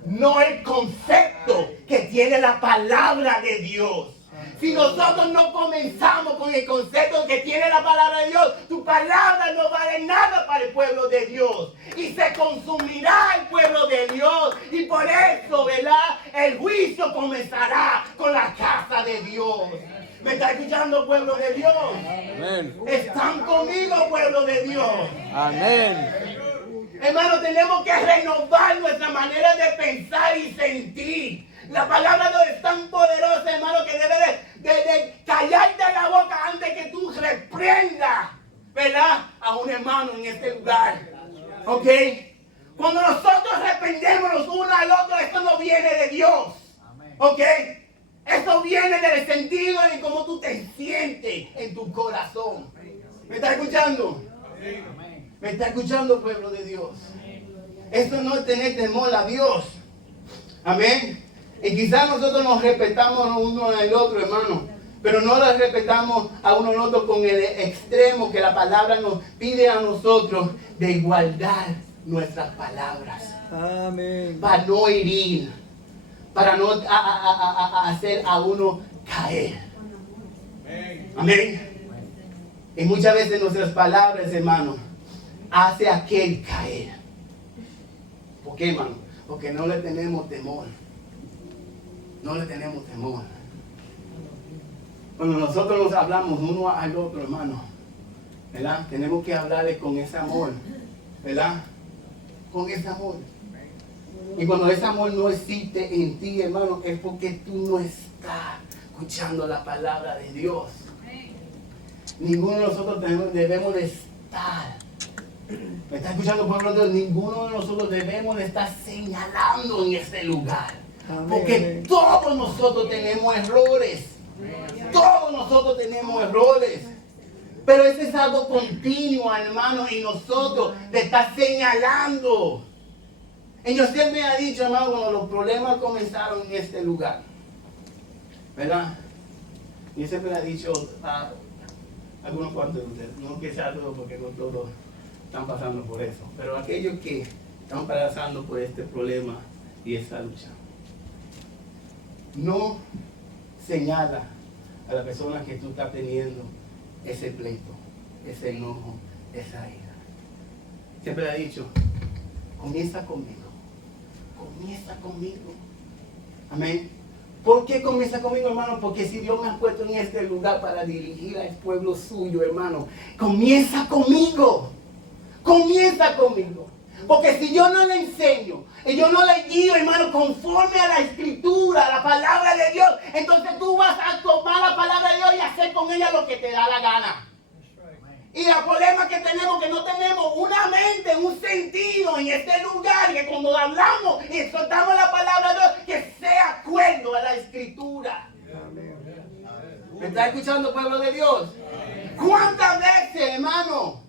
No el concepto que tiene la palabra de Dios. Si nosotros no comenzamos con el concepto que tiene la palabra de Dios, tu palabra no vale nada para el pueblo de Dios. Y se consumirá el pueblo de Dios. Y por eso, ¿verdad?, el juicio comenzará con la casa de Dios. ¿Me está escuchando, pueblo de Dios? Amén. ¿Están conmigo, pueblo de Dios? Amén. Hermano, tenemos que renovar nuestra manera de pensar y sentir. La palabra de Dios es tan poderosa, hermano, que debe de callarte la boca antes que tú reprendas, ¿verdad?, a un hermano en este lugar. ¿Ok? Cuando nosotros reprendemos los unos al otro, esto no viene de Dios. ¿Ok? Eso viene del sentido de cómo tú te sientes en tu corazón. ¿Me está escuchando? ¿Me está escuchando, pueblo de Dios? Esto no es tener temor a Dios. Amén. Y quizás nosotros nos respetamos uno al otro, hermano, pero no nos respetamos a uno al otro con el extremo que la palabra nos pide a nosotros de igualdar nuestras palabras. Amén. Para no herir, para no hacer a uno caer. Amén. Y muchas veces nuestras palabras, hermano, hace a aquel caer. ¿Por qué, hermano? Porque no le tenemos temor. No le tenemos temor. Cuando nosotros nos hablamos uno al otro, hermano, ¿verdad?, tenemos que hablarle con ese amor, ¿verdad? Con ese amor. Y cuando ese amor no existe en ti, hermano, es porque tú no estás escuchando la palabra de Dios. Ninguno de nosotros debemos de estar. ¿Me está escuchando, pueblo de Dios? Ninguno de nosotros debemos de estar señalando en este lugar. Amén. Porque todos nosotros tenemos errores. Todos nosotros tenemos errores. Pero ese es algo continuo, hermano, y nosotros de estar señalando. Y yo siempre he dicho, hermano, cuando los problemas comenzaron en este lugar, ¿verdad? Yo siempre he dicho a algunos cuantos de ustedes, no que sea todo porque no todos están pasando por eso, pero aquellos que están pasando por este problema y esta lucha, no señala a la persona que tú estás teniendo ese pleito, ese enojo, esa ira. Siempre le he dicho, comienza conmigo. Comienza conmigo. Amén. ¿Por qué comienza conmigo, hermano? Porque si Dios me ha puesto en este lugar para dirigir al pueblo suyo, hermano, comienza conmigo. Comienza conmigo. Porque si yo no le enseño y yo no le guío, hermano, conforme a la escritura, a la palabra de Dios, entonces tú vas a tomar la palabra de Dios y hacer con ella lo que te da la gana. Y el problema que tenemos, que no tenemos una mente, un sentido en este lugar, que cuando hablamos y exhortamos la palabra de Dios, que sea acuerdo a la escritura. ¿Me está escuchando, pueblo de Dios? ¿Cuántas veces, hermano,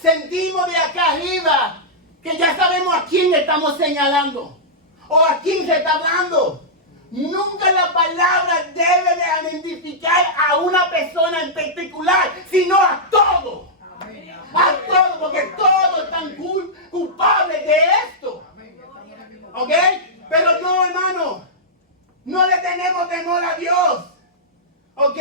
sentimos de acá arriba que ya sabemos a quién estamos señalando o a quién se está hablando? Nunca la palabra debe de identificar a una persona en particular, sino a todos. A todos, porque todos están culpables de esto. ¿Ok? Pero no, hermano, no le tenemos temor a Dios. ¿Ok?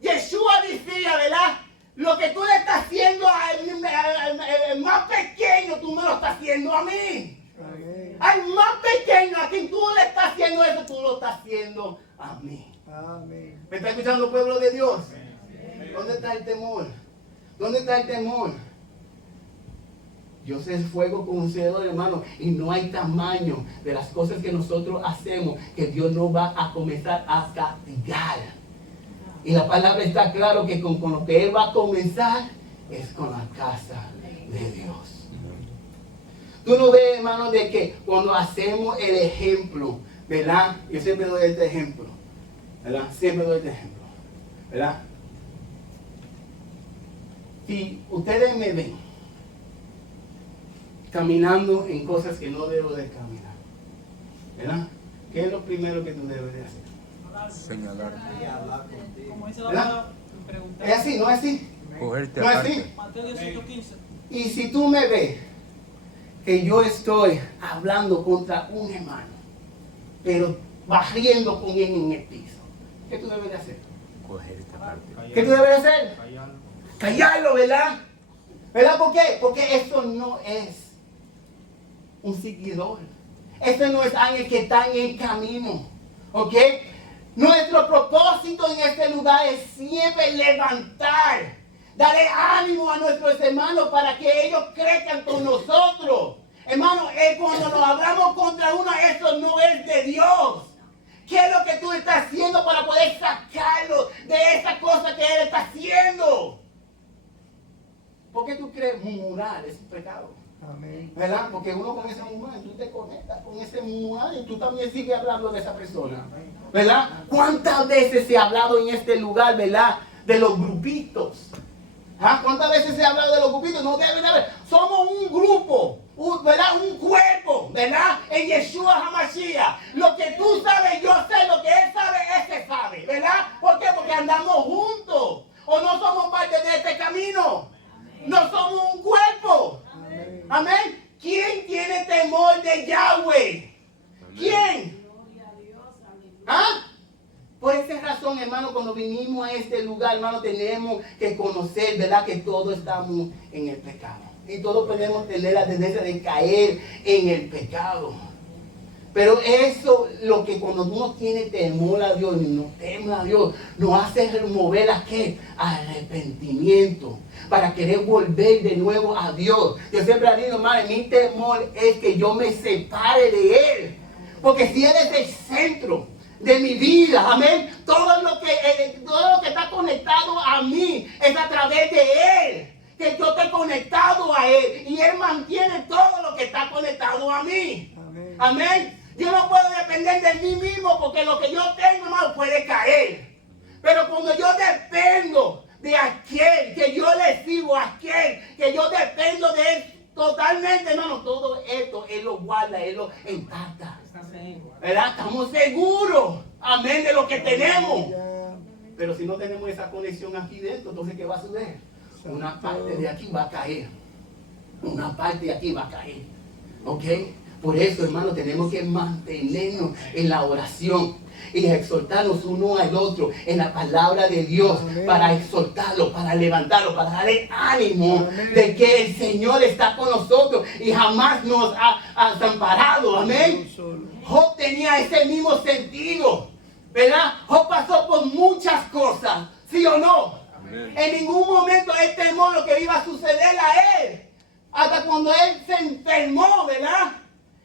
Yeshua decía, ¿verdad? Lo que tú le estás haciendo al más pequeño, tú me lo estás haciendo a mí. Amén. Al más pequeño, a quien tú le estás haciendo eso, tú lo estás haciendo a mí. Amén. ¿Me está escuchando, pueblo de Dios? ¿Dónde está el temor? ¿Dónde está el temor? Dios es fuego consumidor, hermano, y no hay tamaño de las cosas que nosotros hacemos que Dios no va a comenzar a castigar. Y la palabra está claro que con lo que Él va a comenzar es con la casa de Dios. Tú no ves, hermano, de que cuando hacemos el ejemplo, ¿verdad? Yo siempre doy este ejemplo, ¿verdad? Siempre doy este ejemplo, ¿verdad? Si ustedes me ven caminando en cosas que no debo de caminar, ¿verdad? ¿Qué es lo primero que tú debes de hacer? Señalar. Como dice la ¿Verdad? palabra, preguntar. ¿Es así? ¿No es así? Cogerte ¿No es aparte. así? Mateo 18:15. Y si tú me ves que yo estoy hablando contra un hermano, pero barriendo con él en el piso, ¿qué tú debes de hacer? Cogerte aparte. ¿Qué tú debes de hacer? Callarlo, ¿verdad? ¿Verdad? ¿Por qué? Porque esto no es un seguidor. Este no es alguien que está en el camino. ¿Ok? Nuestro propósito en este lugar es siempre levantar, darle ánimo a nuestros hermanos para que ellos crezcan con nosotros. Hermano, cuando nos hablamos contra uno, eso no es de Dios. ¿Qué es lo que tú estás haciendo para poder sacarlo de esa cosa que él está haciendo? ¿Por qué tú crees murmurar es un pecado? Amén. ¿Verdad? Porque uno con ese murmurar, tú te conectas con ese murmurar y tú también sigues hablando de esa persona. ¿Verdad? ¿Cuántas veces se ha hablado en este lugar, verdad? De los grupitos. ¿Ah? ¿Cuántas veces se ha hablado de los grupitos? No deben haber. Somos un grupo, ¿verdad? Un cuerpo, ¿verdad? En Yeshua HaMashiach. Lo que tú sabes, yo sé. Lo que él sabe, ese sabe. ¿Verdad? ¿Por qué? Porque andamos juntos. O no somos parte de este camino. No somos un cuerpo. Amén. Amén. ¿Quién tiene temor de Yahweh? ¿Quién? ¿Ah? Por esa razón, hermano, cuando vinimos a este lugar, hermano, tenemos que conocer, ¿verdad? Que todos estamos en el pecado. Y todos podemos tener la tendencia de caer en el pecado. Pero eso, lo que cuando uno tiene temor a Dios, no teme a Dios, nos hace remover a qué? Arrepentimiento. Para querer volver de nuevo a Dios. Yo siempre he dicho, hermano, mi temor es que yo me separe de Él. Porque si Él es el centro de mi vida, amén, todo lo que está conectado a mí es a través de Él. Que yo esté conectado a Él. Y Él mantiene todo lo que está conectado a mí. Amén. Amén. Yo no puedo depender de mí mismo porque lo que yo tengo, hermano, puede caer. Pero cuando yo dependo de aquel que yo le sigo, aquel que yo dependo de Él totalmente, hermano, todo esto Él lo guarda, Él lo empata. ¿Verdad? Estamos seguros, amén, de lo que tenemos. Pero si no tenemos esa conexión aquí dentro, entonces ¿qué va a suceder? Una parte de aquí va a caer. Una parte de aquí va a caer. ¿Ok? Por eso, hermano, tenemos que mantenernos en la oración y exhortarnos uno al otro en la palabra de Dios. Amén. Para exhortarlo, para levantarlo, para darle ánimo. Amén. De que el Señor está con nosotros y jamás nos ha desamparado. Amén. Job tenía ese mismo sentido, ¿verdad? Job pasó por muchas cosas, ¿sí o no? Amén. En ningún momento él temó lo que iba a suceder a él. Hasta cuando él se enfermó, ¿verdad?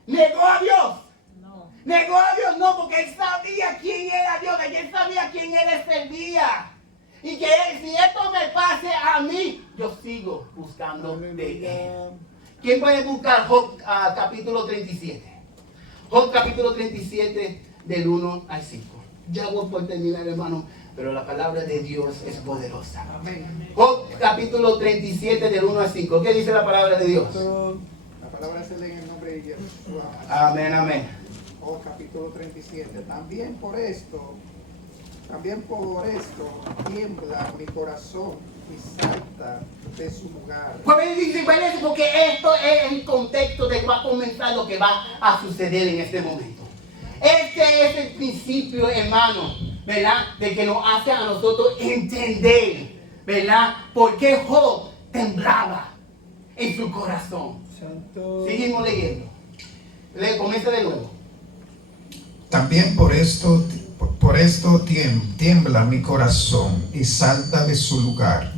Negó a Dios. No. Negó a Dios, no, porque él sabía quién era Dios, que él sabía quién él servía. Y que si esto me pase a mí, yo sigo buscando de Él. ¿Quién puede buscar Job capítulo 37? Job capítulo 37 del 1 al 5. Ya voy por terminar, hermano, pero la palabra de Dios es poderosa. Amén. Job capítulo 37 del 1 al 5. ¿Qué dice la palabra de Dios? La palabra se lee en el nombre de Yeshua. Amén, amén. Job capítulo 37. También por esto tiembla mi corazón y salta de su lugar. Porque esto es el contexto de que va a comenzar lo que va a suceder en este momento. Este es el principio, hermano, ¿verdad? De que nos hace a nosotros entender, ¿verdad? Por qué Job temblaba en su corazón. Santo. Seguimos leyendo. Comienza de nuevo. También por esto tiembla mi corazón y salta de su lugar.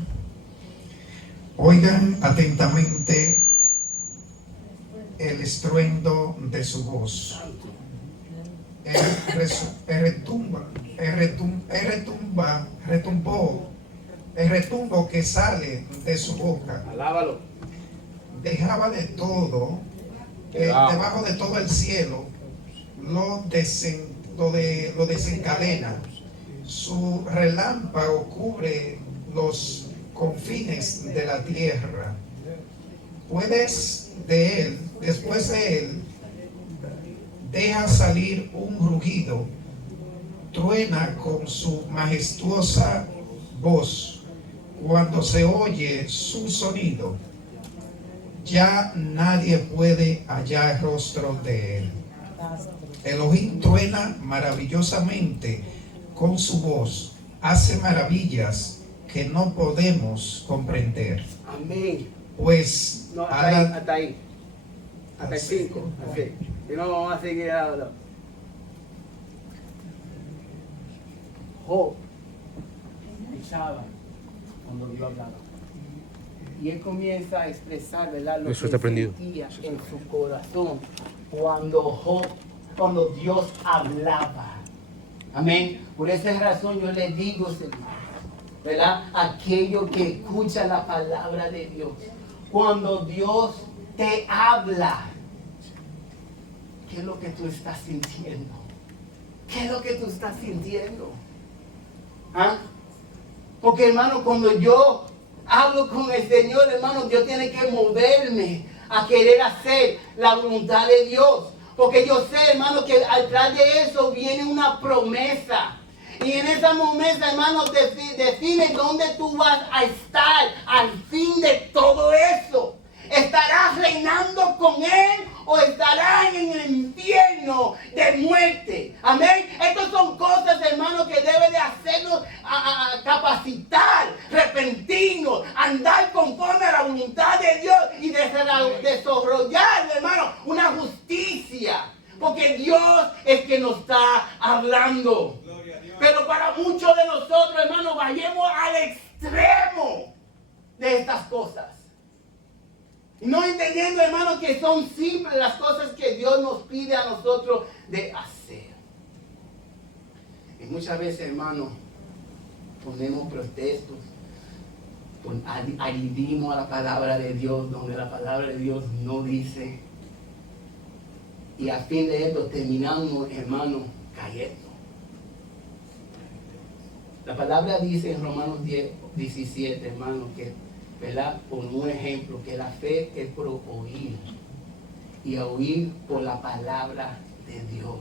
Oigan atentamente el estruendo de su voz. El retumbo que sale de su boca. Alábalo. Dejaba de todo, debajo de todo el cielo, lo desencadena. Su relámpago cubre los confines de la tierra. Después de él, deja salir un rugido, truena con su majestuosa voz. Cuando se oye su sonido, ya nadie puede hallar rostro de él. Elohim truena maravillosamente con su voz, hace maravillas que no podemos comprender. Amén. Pues No, hasta ahí. Hasta el 5. Así. Si no, vamos a seguir hablando. Job escuchaba cuando Dios hablaba. Y él comienza a expresar, ¿verdad?, lo Eso que está prendido. sentía en su corazón cuando Dios hablaba. Amén. Por esa razón yo le digo, Señor, ¿verdad?, aquello que escucha la palabra de Dios. Cuando Dios te habla, ¿qué es lo que tú estás sintiendo? ¿Qué es lo que tú estás sintiendo? ¿Ah? Porque, hermano, cuando yo hablo con el Señor, hermano, Dios tiene que moverme a querer hacer la voluntad de Dios. Porque yo sé, hermano, que atrás de eso viene una promesa. Y en esa promesa, hermano, define dónde tú vas a estar al fin de todo eso. ¿Estarás reinando con Él o estarás en el infierno de muerte? Amén. Estas son cosas, hermano, que debe de hacernos a capacitar, repentirnos, andar conforme a la voluntad de Dios y desarrollar, hermano, una justicia. Porque Dios es que nos está hablando. Pero para muchos de nosotros, hermano, vayamos al extremo de estas cosas. Y no entendiendo, hermano, que son simples las cosas que Dios nos pide a nosotros de hacer. Y muchas veces, hermano, ponemos protestos, adherimos a la palabra de Dios, donde la palabra de Dios no dice. Y a fin de esto terminamos, hermano, cayendo. La palabra dice en Romanos 10:17, hermano, que, ¿verdad?, por un ejemplo, que la fe es por oír y oír por la palabra de Dios.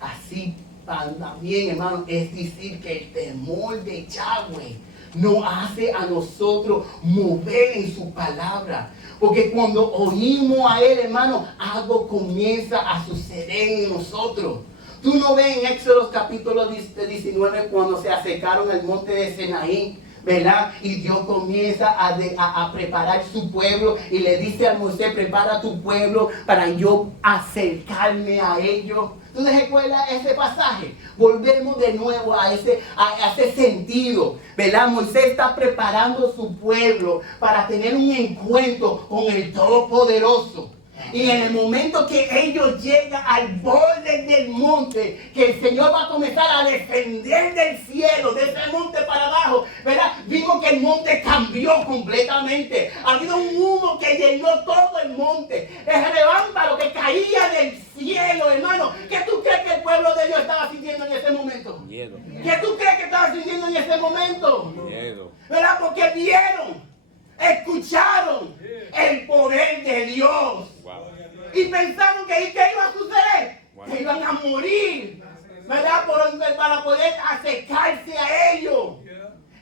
Así también, hermano, es decir que el temor de Yahweh nos hace a nosotros mover en su palabra. Porque cuando oímos a Él, hermano, algo comienza a suceder en nosotros. Tú no ves en Éxodo capítulo 19 cuando se acercaron al monte de Sinaí, ¿verdad? Y Dios comienza a preparar su pueblo y le dice a Moisés: prepara tu pueblo para yo acercarme a ellos. ¿Tú te recuerdas ese pasaje? Volvemos de nuevo a ese sentido, ¿verdad? Moisés está preparando su pueblo para tener un encuentro con el Todopoderoso. Y en el momento que ellos llegan al borde del monte, que el Señor va a comenzar a descender del cielo, de ese monte para abajo, ¿verdad? Vimos que el monte cambió completamente. Había un humo que llenó todo el monte. El relámpago que caía del cielo, hermano. ¿Qué tú crees que el pueblo de Dios estaba sintiendo en ese momento? Miedo. ¿Qué tú crees que estaba sintiendo en ese momento? Miedo. ¿Verdad? Porque vieron, escucharon el poder de Dios. Wow. Y pensaron que ¿qué iba a suceder? Que iban a morir, ¿verdad? Para poder acercarse a ellos.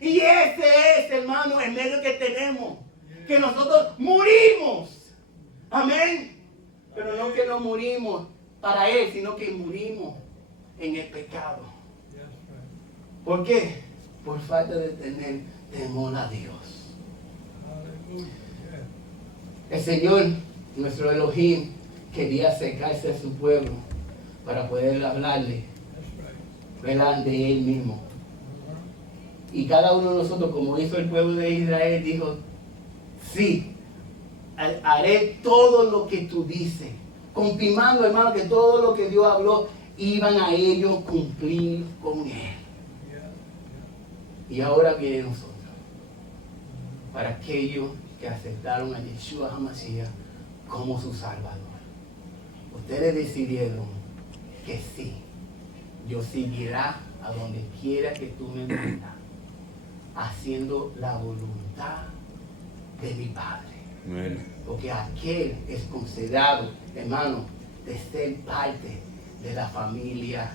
Y ese es, hermano, el medio que tenemos. Que nosotros morimos. Amén. Pero no que no morimos para Él, sino que morimos en el pecado. ¿Por qué? Por falta de tener temor a Dios. El Señor, nuestro Elohim, quería acercarse a su pueblo para poder hablarle, ¿verdad?, de Él mismo. Y cada uno de nosotros, como hizo el pueblo de Israel, dijo: sí, haré todo lo que tú dices. Confirmando, hermano, que todo lo que Dios habló, iban a ellos cumplir con Él. Y ahora viene nosotros. Para aquellos que aceptaron a Yeshua HaMashiach como su Salvador. Ustedes decidieron que sí, yo seguirá a donde quiera que tú me mandas, haciendo la voluntad de mi Padre. Amén. Porque aquel es considerado, hermano, de ser parte de la familia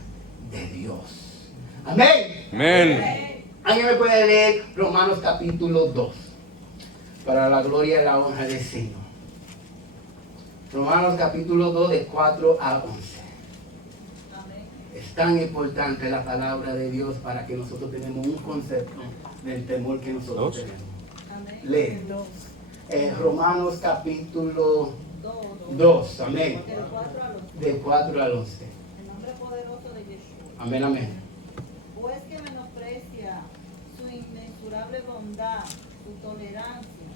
de Dios. Amén. Amén. ¿Alguien me puede leer Romanos capítulo 2? Para la gloria y la honra del Señor. Romanos capítulo 2 de 4 a 11. Es tan importante la palabra de Dios para que nosotros tenemos un concepto del temor que nosotros tenemos. Lee. Romanos capítulo 2. Amén. De 4 al 11. El nombre poderoso de Yeshua. Amén, amén. Pues que menosprecia su inmensurable bondad, su tolerancia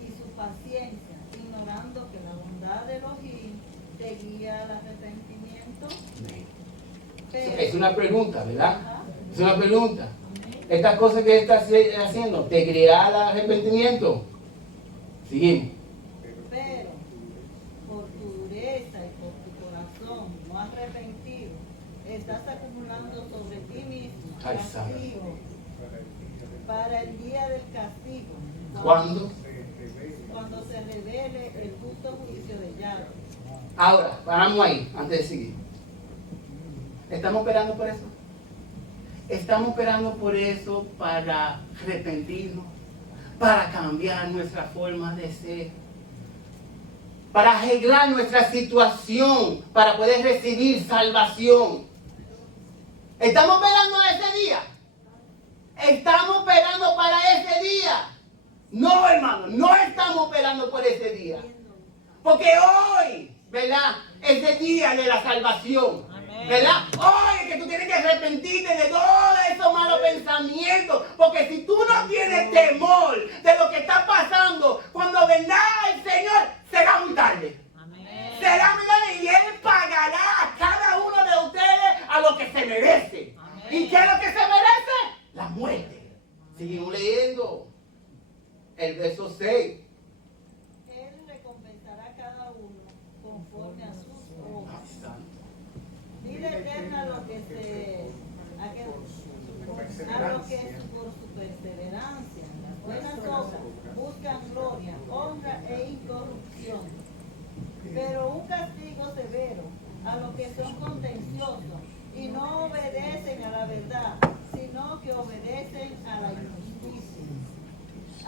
y su paciencia, ignorando que la bondad de Elohim te guía al arrepentimiento. Amén. Pero, Es una pregunta, ¿verdad? Ajá. Es una pregunta. Estas cosas que estás haciendo, ¿te guiará al arrepentimiento? Seguimos. pero por tu dureza y por tu corazón no arrepentido, estás acumulando sobre ti mismo Ay, santo. castigo para el día del castigo. ¿Cuándo? Cuando se revele el justo juicio de Yahweh. Ahora, paramos ahí, antes de seguir. ¿Estamos esperando por eso? Estamos esperando por eso para arrepentirnos, para cambiar nuestra forma de ser, para arreglar nuestra situación, para poder recibir salvación. ¿Estamos esperando a ese día? ¿Estamos esperando para ese día? No, hermano, no estamos esperando por ese día. Porque hoy, ¿verdad? Es el día de la salvación. ¿Verdad? Hoy es que tú tienes que arrepentirte de todos esos malos pensamientos. Porque si tú no tienes temor de lo que está pasando, cuando vendrá el Señor, será muy tarde. Será muy tarde y Él pagará a cada uno de ustedes a lo que se merece. ¿Y qué es lo que se merece? La muerte. Seguimos leyendo el verso 6. Él recompensará a cada uno conforme a sus obras. Vida eterna a lo que por su perseverancia en las buenas obras buscan gloria, honra e incorrupción. Pero un castigo severo a los que son contenciosos y no obedecen a la verdad, sino que obedecen a la injusticia.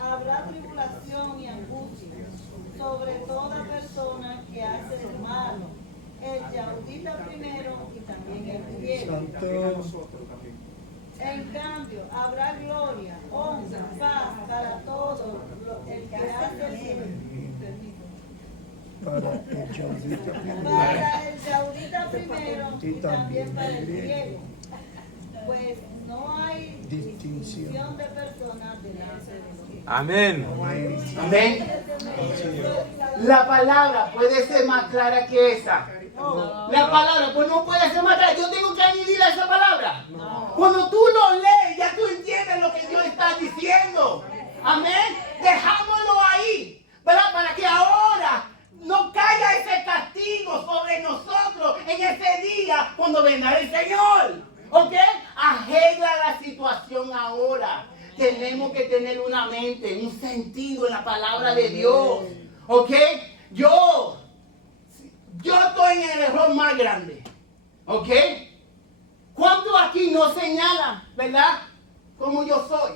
Habrá tribulación y angustia sobre toda persona que hace lo malo, el yaudita primero y también el griego. Santo. En cambio, habrá gloria, honra, paz para todo el que hace el bien. Para el yaudita primero. Para el yaudita primero y también para el griego. Pues no hay distinción de personas delante de Dios. Amén. Amén. La palabra puede ser más clara que esa. La palabra, pues no puede ser más clara. Yo tengo que añadir a esa palabra. Cuando tú lo lees, ya tú entiendes lo que Dios está diciendo. Amén. Dejámoslo ahí, ¿verdad? Para que ahora no caiga ese castigo sobre nosotros en ese día cuando venga el Señor. ¿Ok? Arregla la situación ahora. Tenemos que tener una mente, un sentido en la palabra de Dios. ¿Ok? Yo estoy en el error más grande. ¿Ok? ¿Cuántos aquí no señalan, verdad? Como yo soy.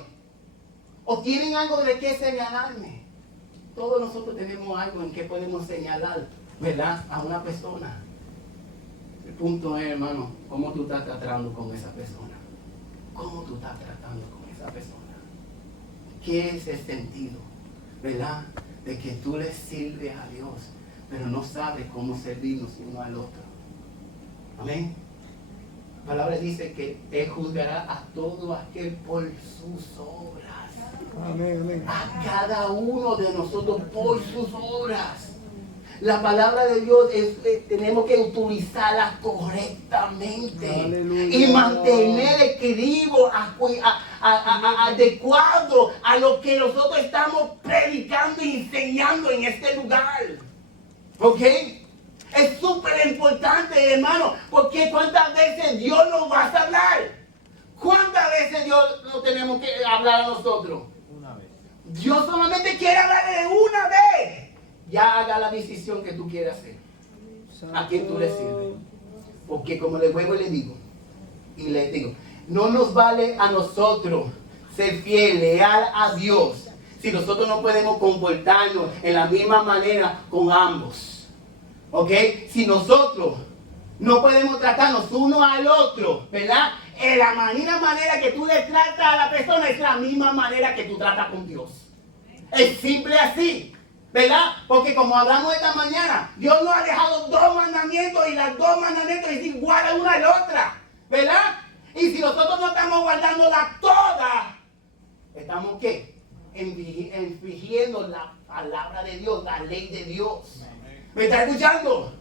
¿O tienen algo de qué señalarme? Todos nosotros tenemos algo en que podemos señalar, ¿verdad? A una persona. El punto es, hermano, cómo tú estás tratando con esa persona. ¿Cómo tú estás tratando con esa persona? ¿Qué es el sentido, verdad? De que tú le sirves a Dios, pero no sabes cómo servirnos uno al otro. Amén. La palabra dice que Él juzgará a todo aquel por sus obras. Amén, amén. A cada uno de nosotros por sus obras. La palabra de Dios tenemos que utilizarla correctamente. Aleluya. Y mantener el equilibrio adecuado a lo que nosotros estamos predicando y enseñando en este lugar. ¿Ok? Es súper importante, hermano, porque cuántas veces Dios nos va a hablar. ¿Cuántas veces Dios no tenemos que hablar a nosotros? Una vez. Dios solamente quiere hablar de una vez. Ya haga la decisión que tú quieras hacer. ¿A quién tú le sirves? Porque como le vuelvo y le digo, no nos vale a nosotros ser fiel, leal a Dios, si nosotros no podemos comportarnos en la misma manera con ambos. ¿Ok? Si nosotros no podemos tratarnos uno al otro, ¿verdad? En la manera que tú le tratas a la persona es la misma manera que tú tratas con Dios. Es simple así, ¿verdad? Porque como hablamos esta mañana, Dios nos ha dejado 2 mandamientos y las 2 mandamientos es igual a una a la otra, ¿verdad? Y si nosotros no estamos guardándolas todas, ¿estamos qué? Infringiendo la palabra de Dios, la ley de Dios. ¿Me está escuchando?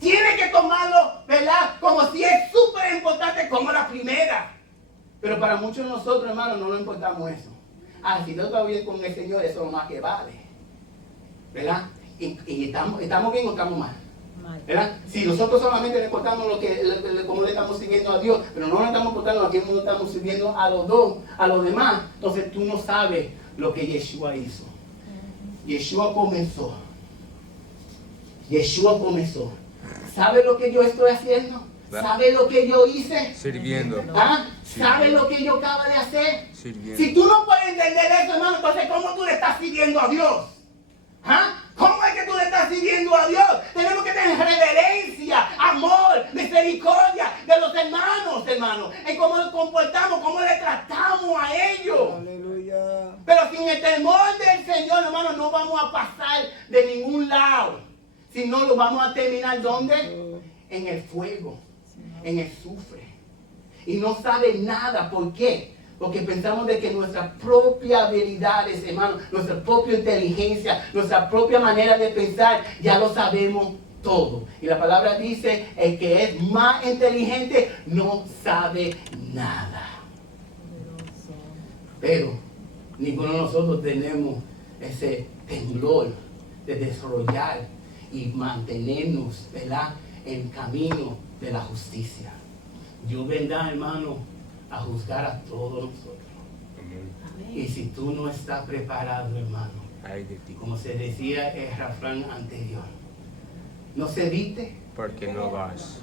Tiene que tomarlo, ¿verdad? Como si es súper importante como la primera. Pero para muchos de nosotros, hermanos, no nos importamos eso. Si no está bien con el Señor, eso es lo más que vale. ¿Verdad? Y estamos bien o estamos mal. ¿Verdad? Si nosotros solamente le importamos cómo le estamos sirviendo a Dios, pero no le estamos importando a quién le estamos sirviendo a los demás, entonces tú no sabes lo que Yeshua hizo. Yeshua comenzó. ¿Sabe lo que yo estoy haciendo? ¿Sabe lo que yo hice? Sirviendo. ¿Ah? ¿Sabe lo que yo acabo de hacer? Sirviendo. Si tú no puedes entender eso, hermano, entonces ¿cómo tú le estás sirviendo a Dios? ¿Ah? ¿Cómo es que tú le estás sirviendo a Dios? Tenemos que tener reverencia, amor, misericordia de los hermanos, en cómo nos comportamos, cómo le tratamos a ellos. Aleluya. Pero sin el temor del Señor, hermano, no vamos a pasar de ningún lado. Si no, lo vamos a terminar, ¿dónde? En el fuego, en el azufre. Y no sabe nada. ¿Por qué? Porque pensamos de que nuestras propias habilidades, hermano, nuestra propia inteligencia, nuestra propia manera de pensar, ya lo sabemos todo. Y la palabra dice, el que es más inteligente no sabe nada. Pero ninguno de nosotros tenemos ese temblor de desarrollar y mantenernos, ¿verdad?, en camino de la justicia. Dios vendrá, hermano, a juzgar a todos nosotros. Y si tú no estás preparado, hermano, Ay de ti. como se decía el refrán anterior, no se viste, Porque no vas.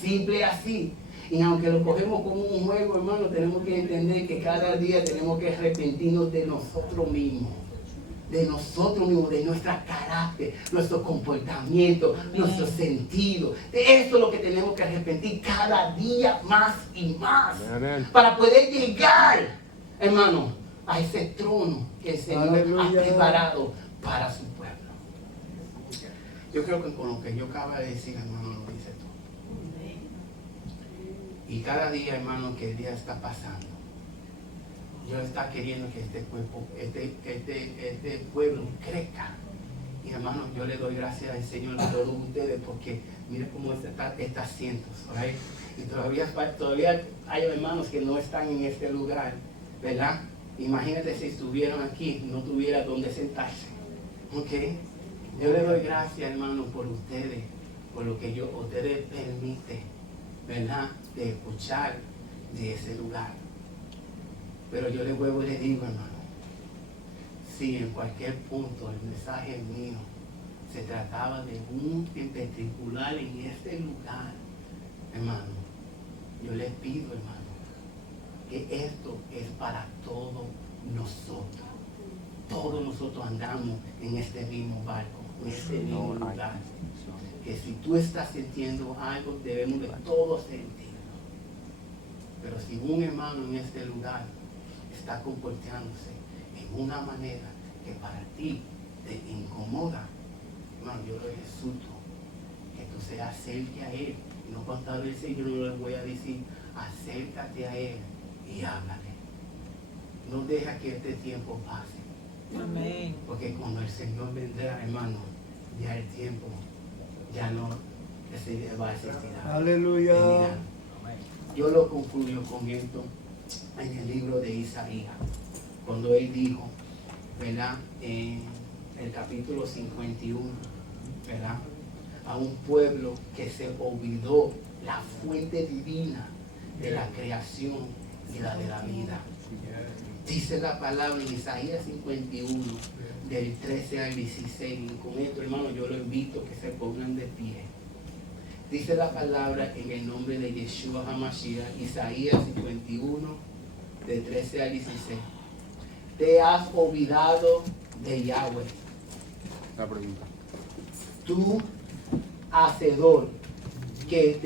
simple así. Y aunque lo cogemos como un juego, hermano, tenemos que entender que cada día tenemos que arrepentirnos de nosotros mismos. De nosotros mismos, de nuestro carácter, nuestro comportamiento, nuestro sentido. De eso es lo que tenemos que arrepentir cada día más y más. Amén. Para poder llegar, hermano, a ese trono que el Señor Aleluya. ha preparado para su pueblo. Yo creo que con lo que yo acabo de decir, hermano, lo dice todo. Y cada día, hermano, que el día está pasando, Dios está queriendo que este pueblo crezca. Y hermano, yo le doy gracias al Señor a todos ustedes porque mira cómo está asientos, ¿right? Y todavía hay hermanos que no están en este lugar, ¿verdad? Imagínate si estuvieran aquí, no tuviera donde sentarse. ¿Ok? Yo le doy gracias, hermano, por ustedes, por lo que ustedes permiten, ¿verdad?, de escuchar de ese lugar. Pero yo le vuelvo y le digo, hermano, si en cualquier punto el mensaje mío se trataba de un en particular en este lugar, hermano, yo les pido, hermano, que esto es para todos nosotros. Todos nosotros andamos en este mismo barco, en este mismo lugar. Que si tú estás sintiendo algo, debemos de todos sentirlo. Pero si un hermano en este lugar está comportándose en una manera que para ti te incomoda, hermano, yo le exhorto que tú se acerques a él. Y no cuantas veces yo no le voy a decir, acércate a él y háblale. no deja que este tiempo pase. Amén. Porque cuando el Señor vendrá, hermano, ya el tiempo ya no va a existir. Aleluya. Mira, yo lo concluyo con esto en el libro de Isaías, cuando él dijo, ¿verdad? En el capítulo 51, ¿verdad? A un pueblo que se olvidó la fuente divina de la creación y la de la vida. Dice la palabra en Isaías 51, del 13 al 16. Y con esto, hermano, yo lo invito a que se pongan de pie. Dice la palabra en el nombre de Yeshua HaMashiach, Isaías 51, del 13 al 16. Te has olvidado de Yahweh, La pregunta. tú hacedor, que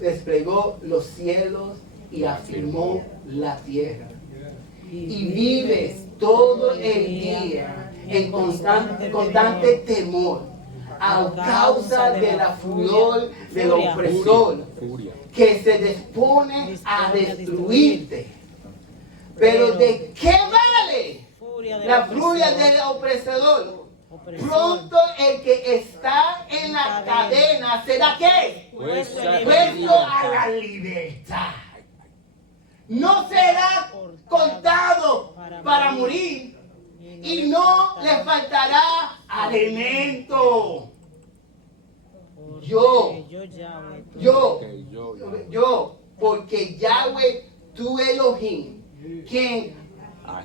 desplegó los cielos y afirmó la tierra. Y vives todo el día en constante temor a causa de la furor del opresor Furia. que se dispone a destruirte. Pero ¿de qué vale la furia del opresor? Pronto el que está en la cadena será ¿qué? Puesto Puesto a la libertad. No será contado para morir y no le faltará alimento. Yo, porque Yahweh, tu Elohim, quien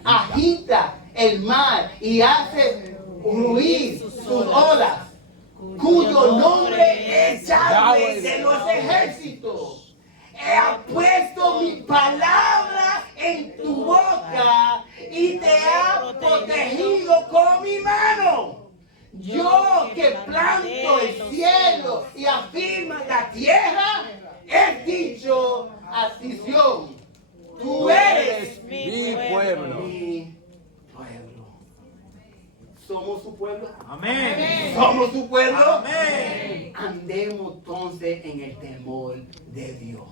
agita el mar y hace ruir sus olas, cuyo nombre es Yahweh de los ejércitos. He puesto mi palabra en tu boca y te ha protegido con mi mano. Yo que planto el cielo y afirma la tierra, he dicho a Sión, tú eres Mi pueblo. mi pueblo. ¿Somos su pueblo? Amén. ¿Somos su pueblo? Amén. Andemos entonces en el temor de Dios.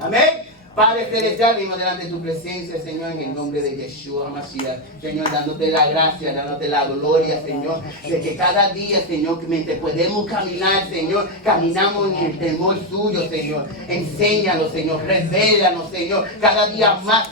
Amén. Padre celestial, venimos delante de tu presencia, Señor, en el nombre de Yeshua Mashiach. Señor, dándote la gracia, dándote la gloria, Señor, de que cada día, Señor, que mientras podemos caminar, Señor, caminamos en el temor suyo, Señor. Enséñanos, Señor, revélanos, Señor, cada día más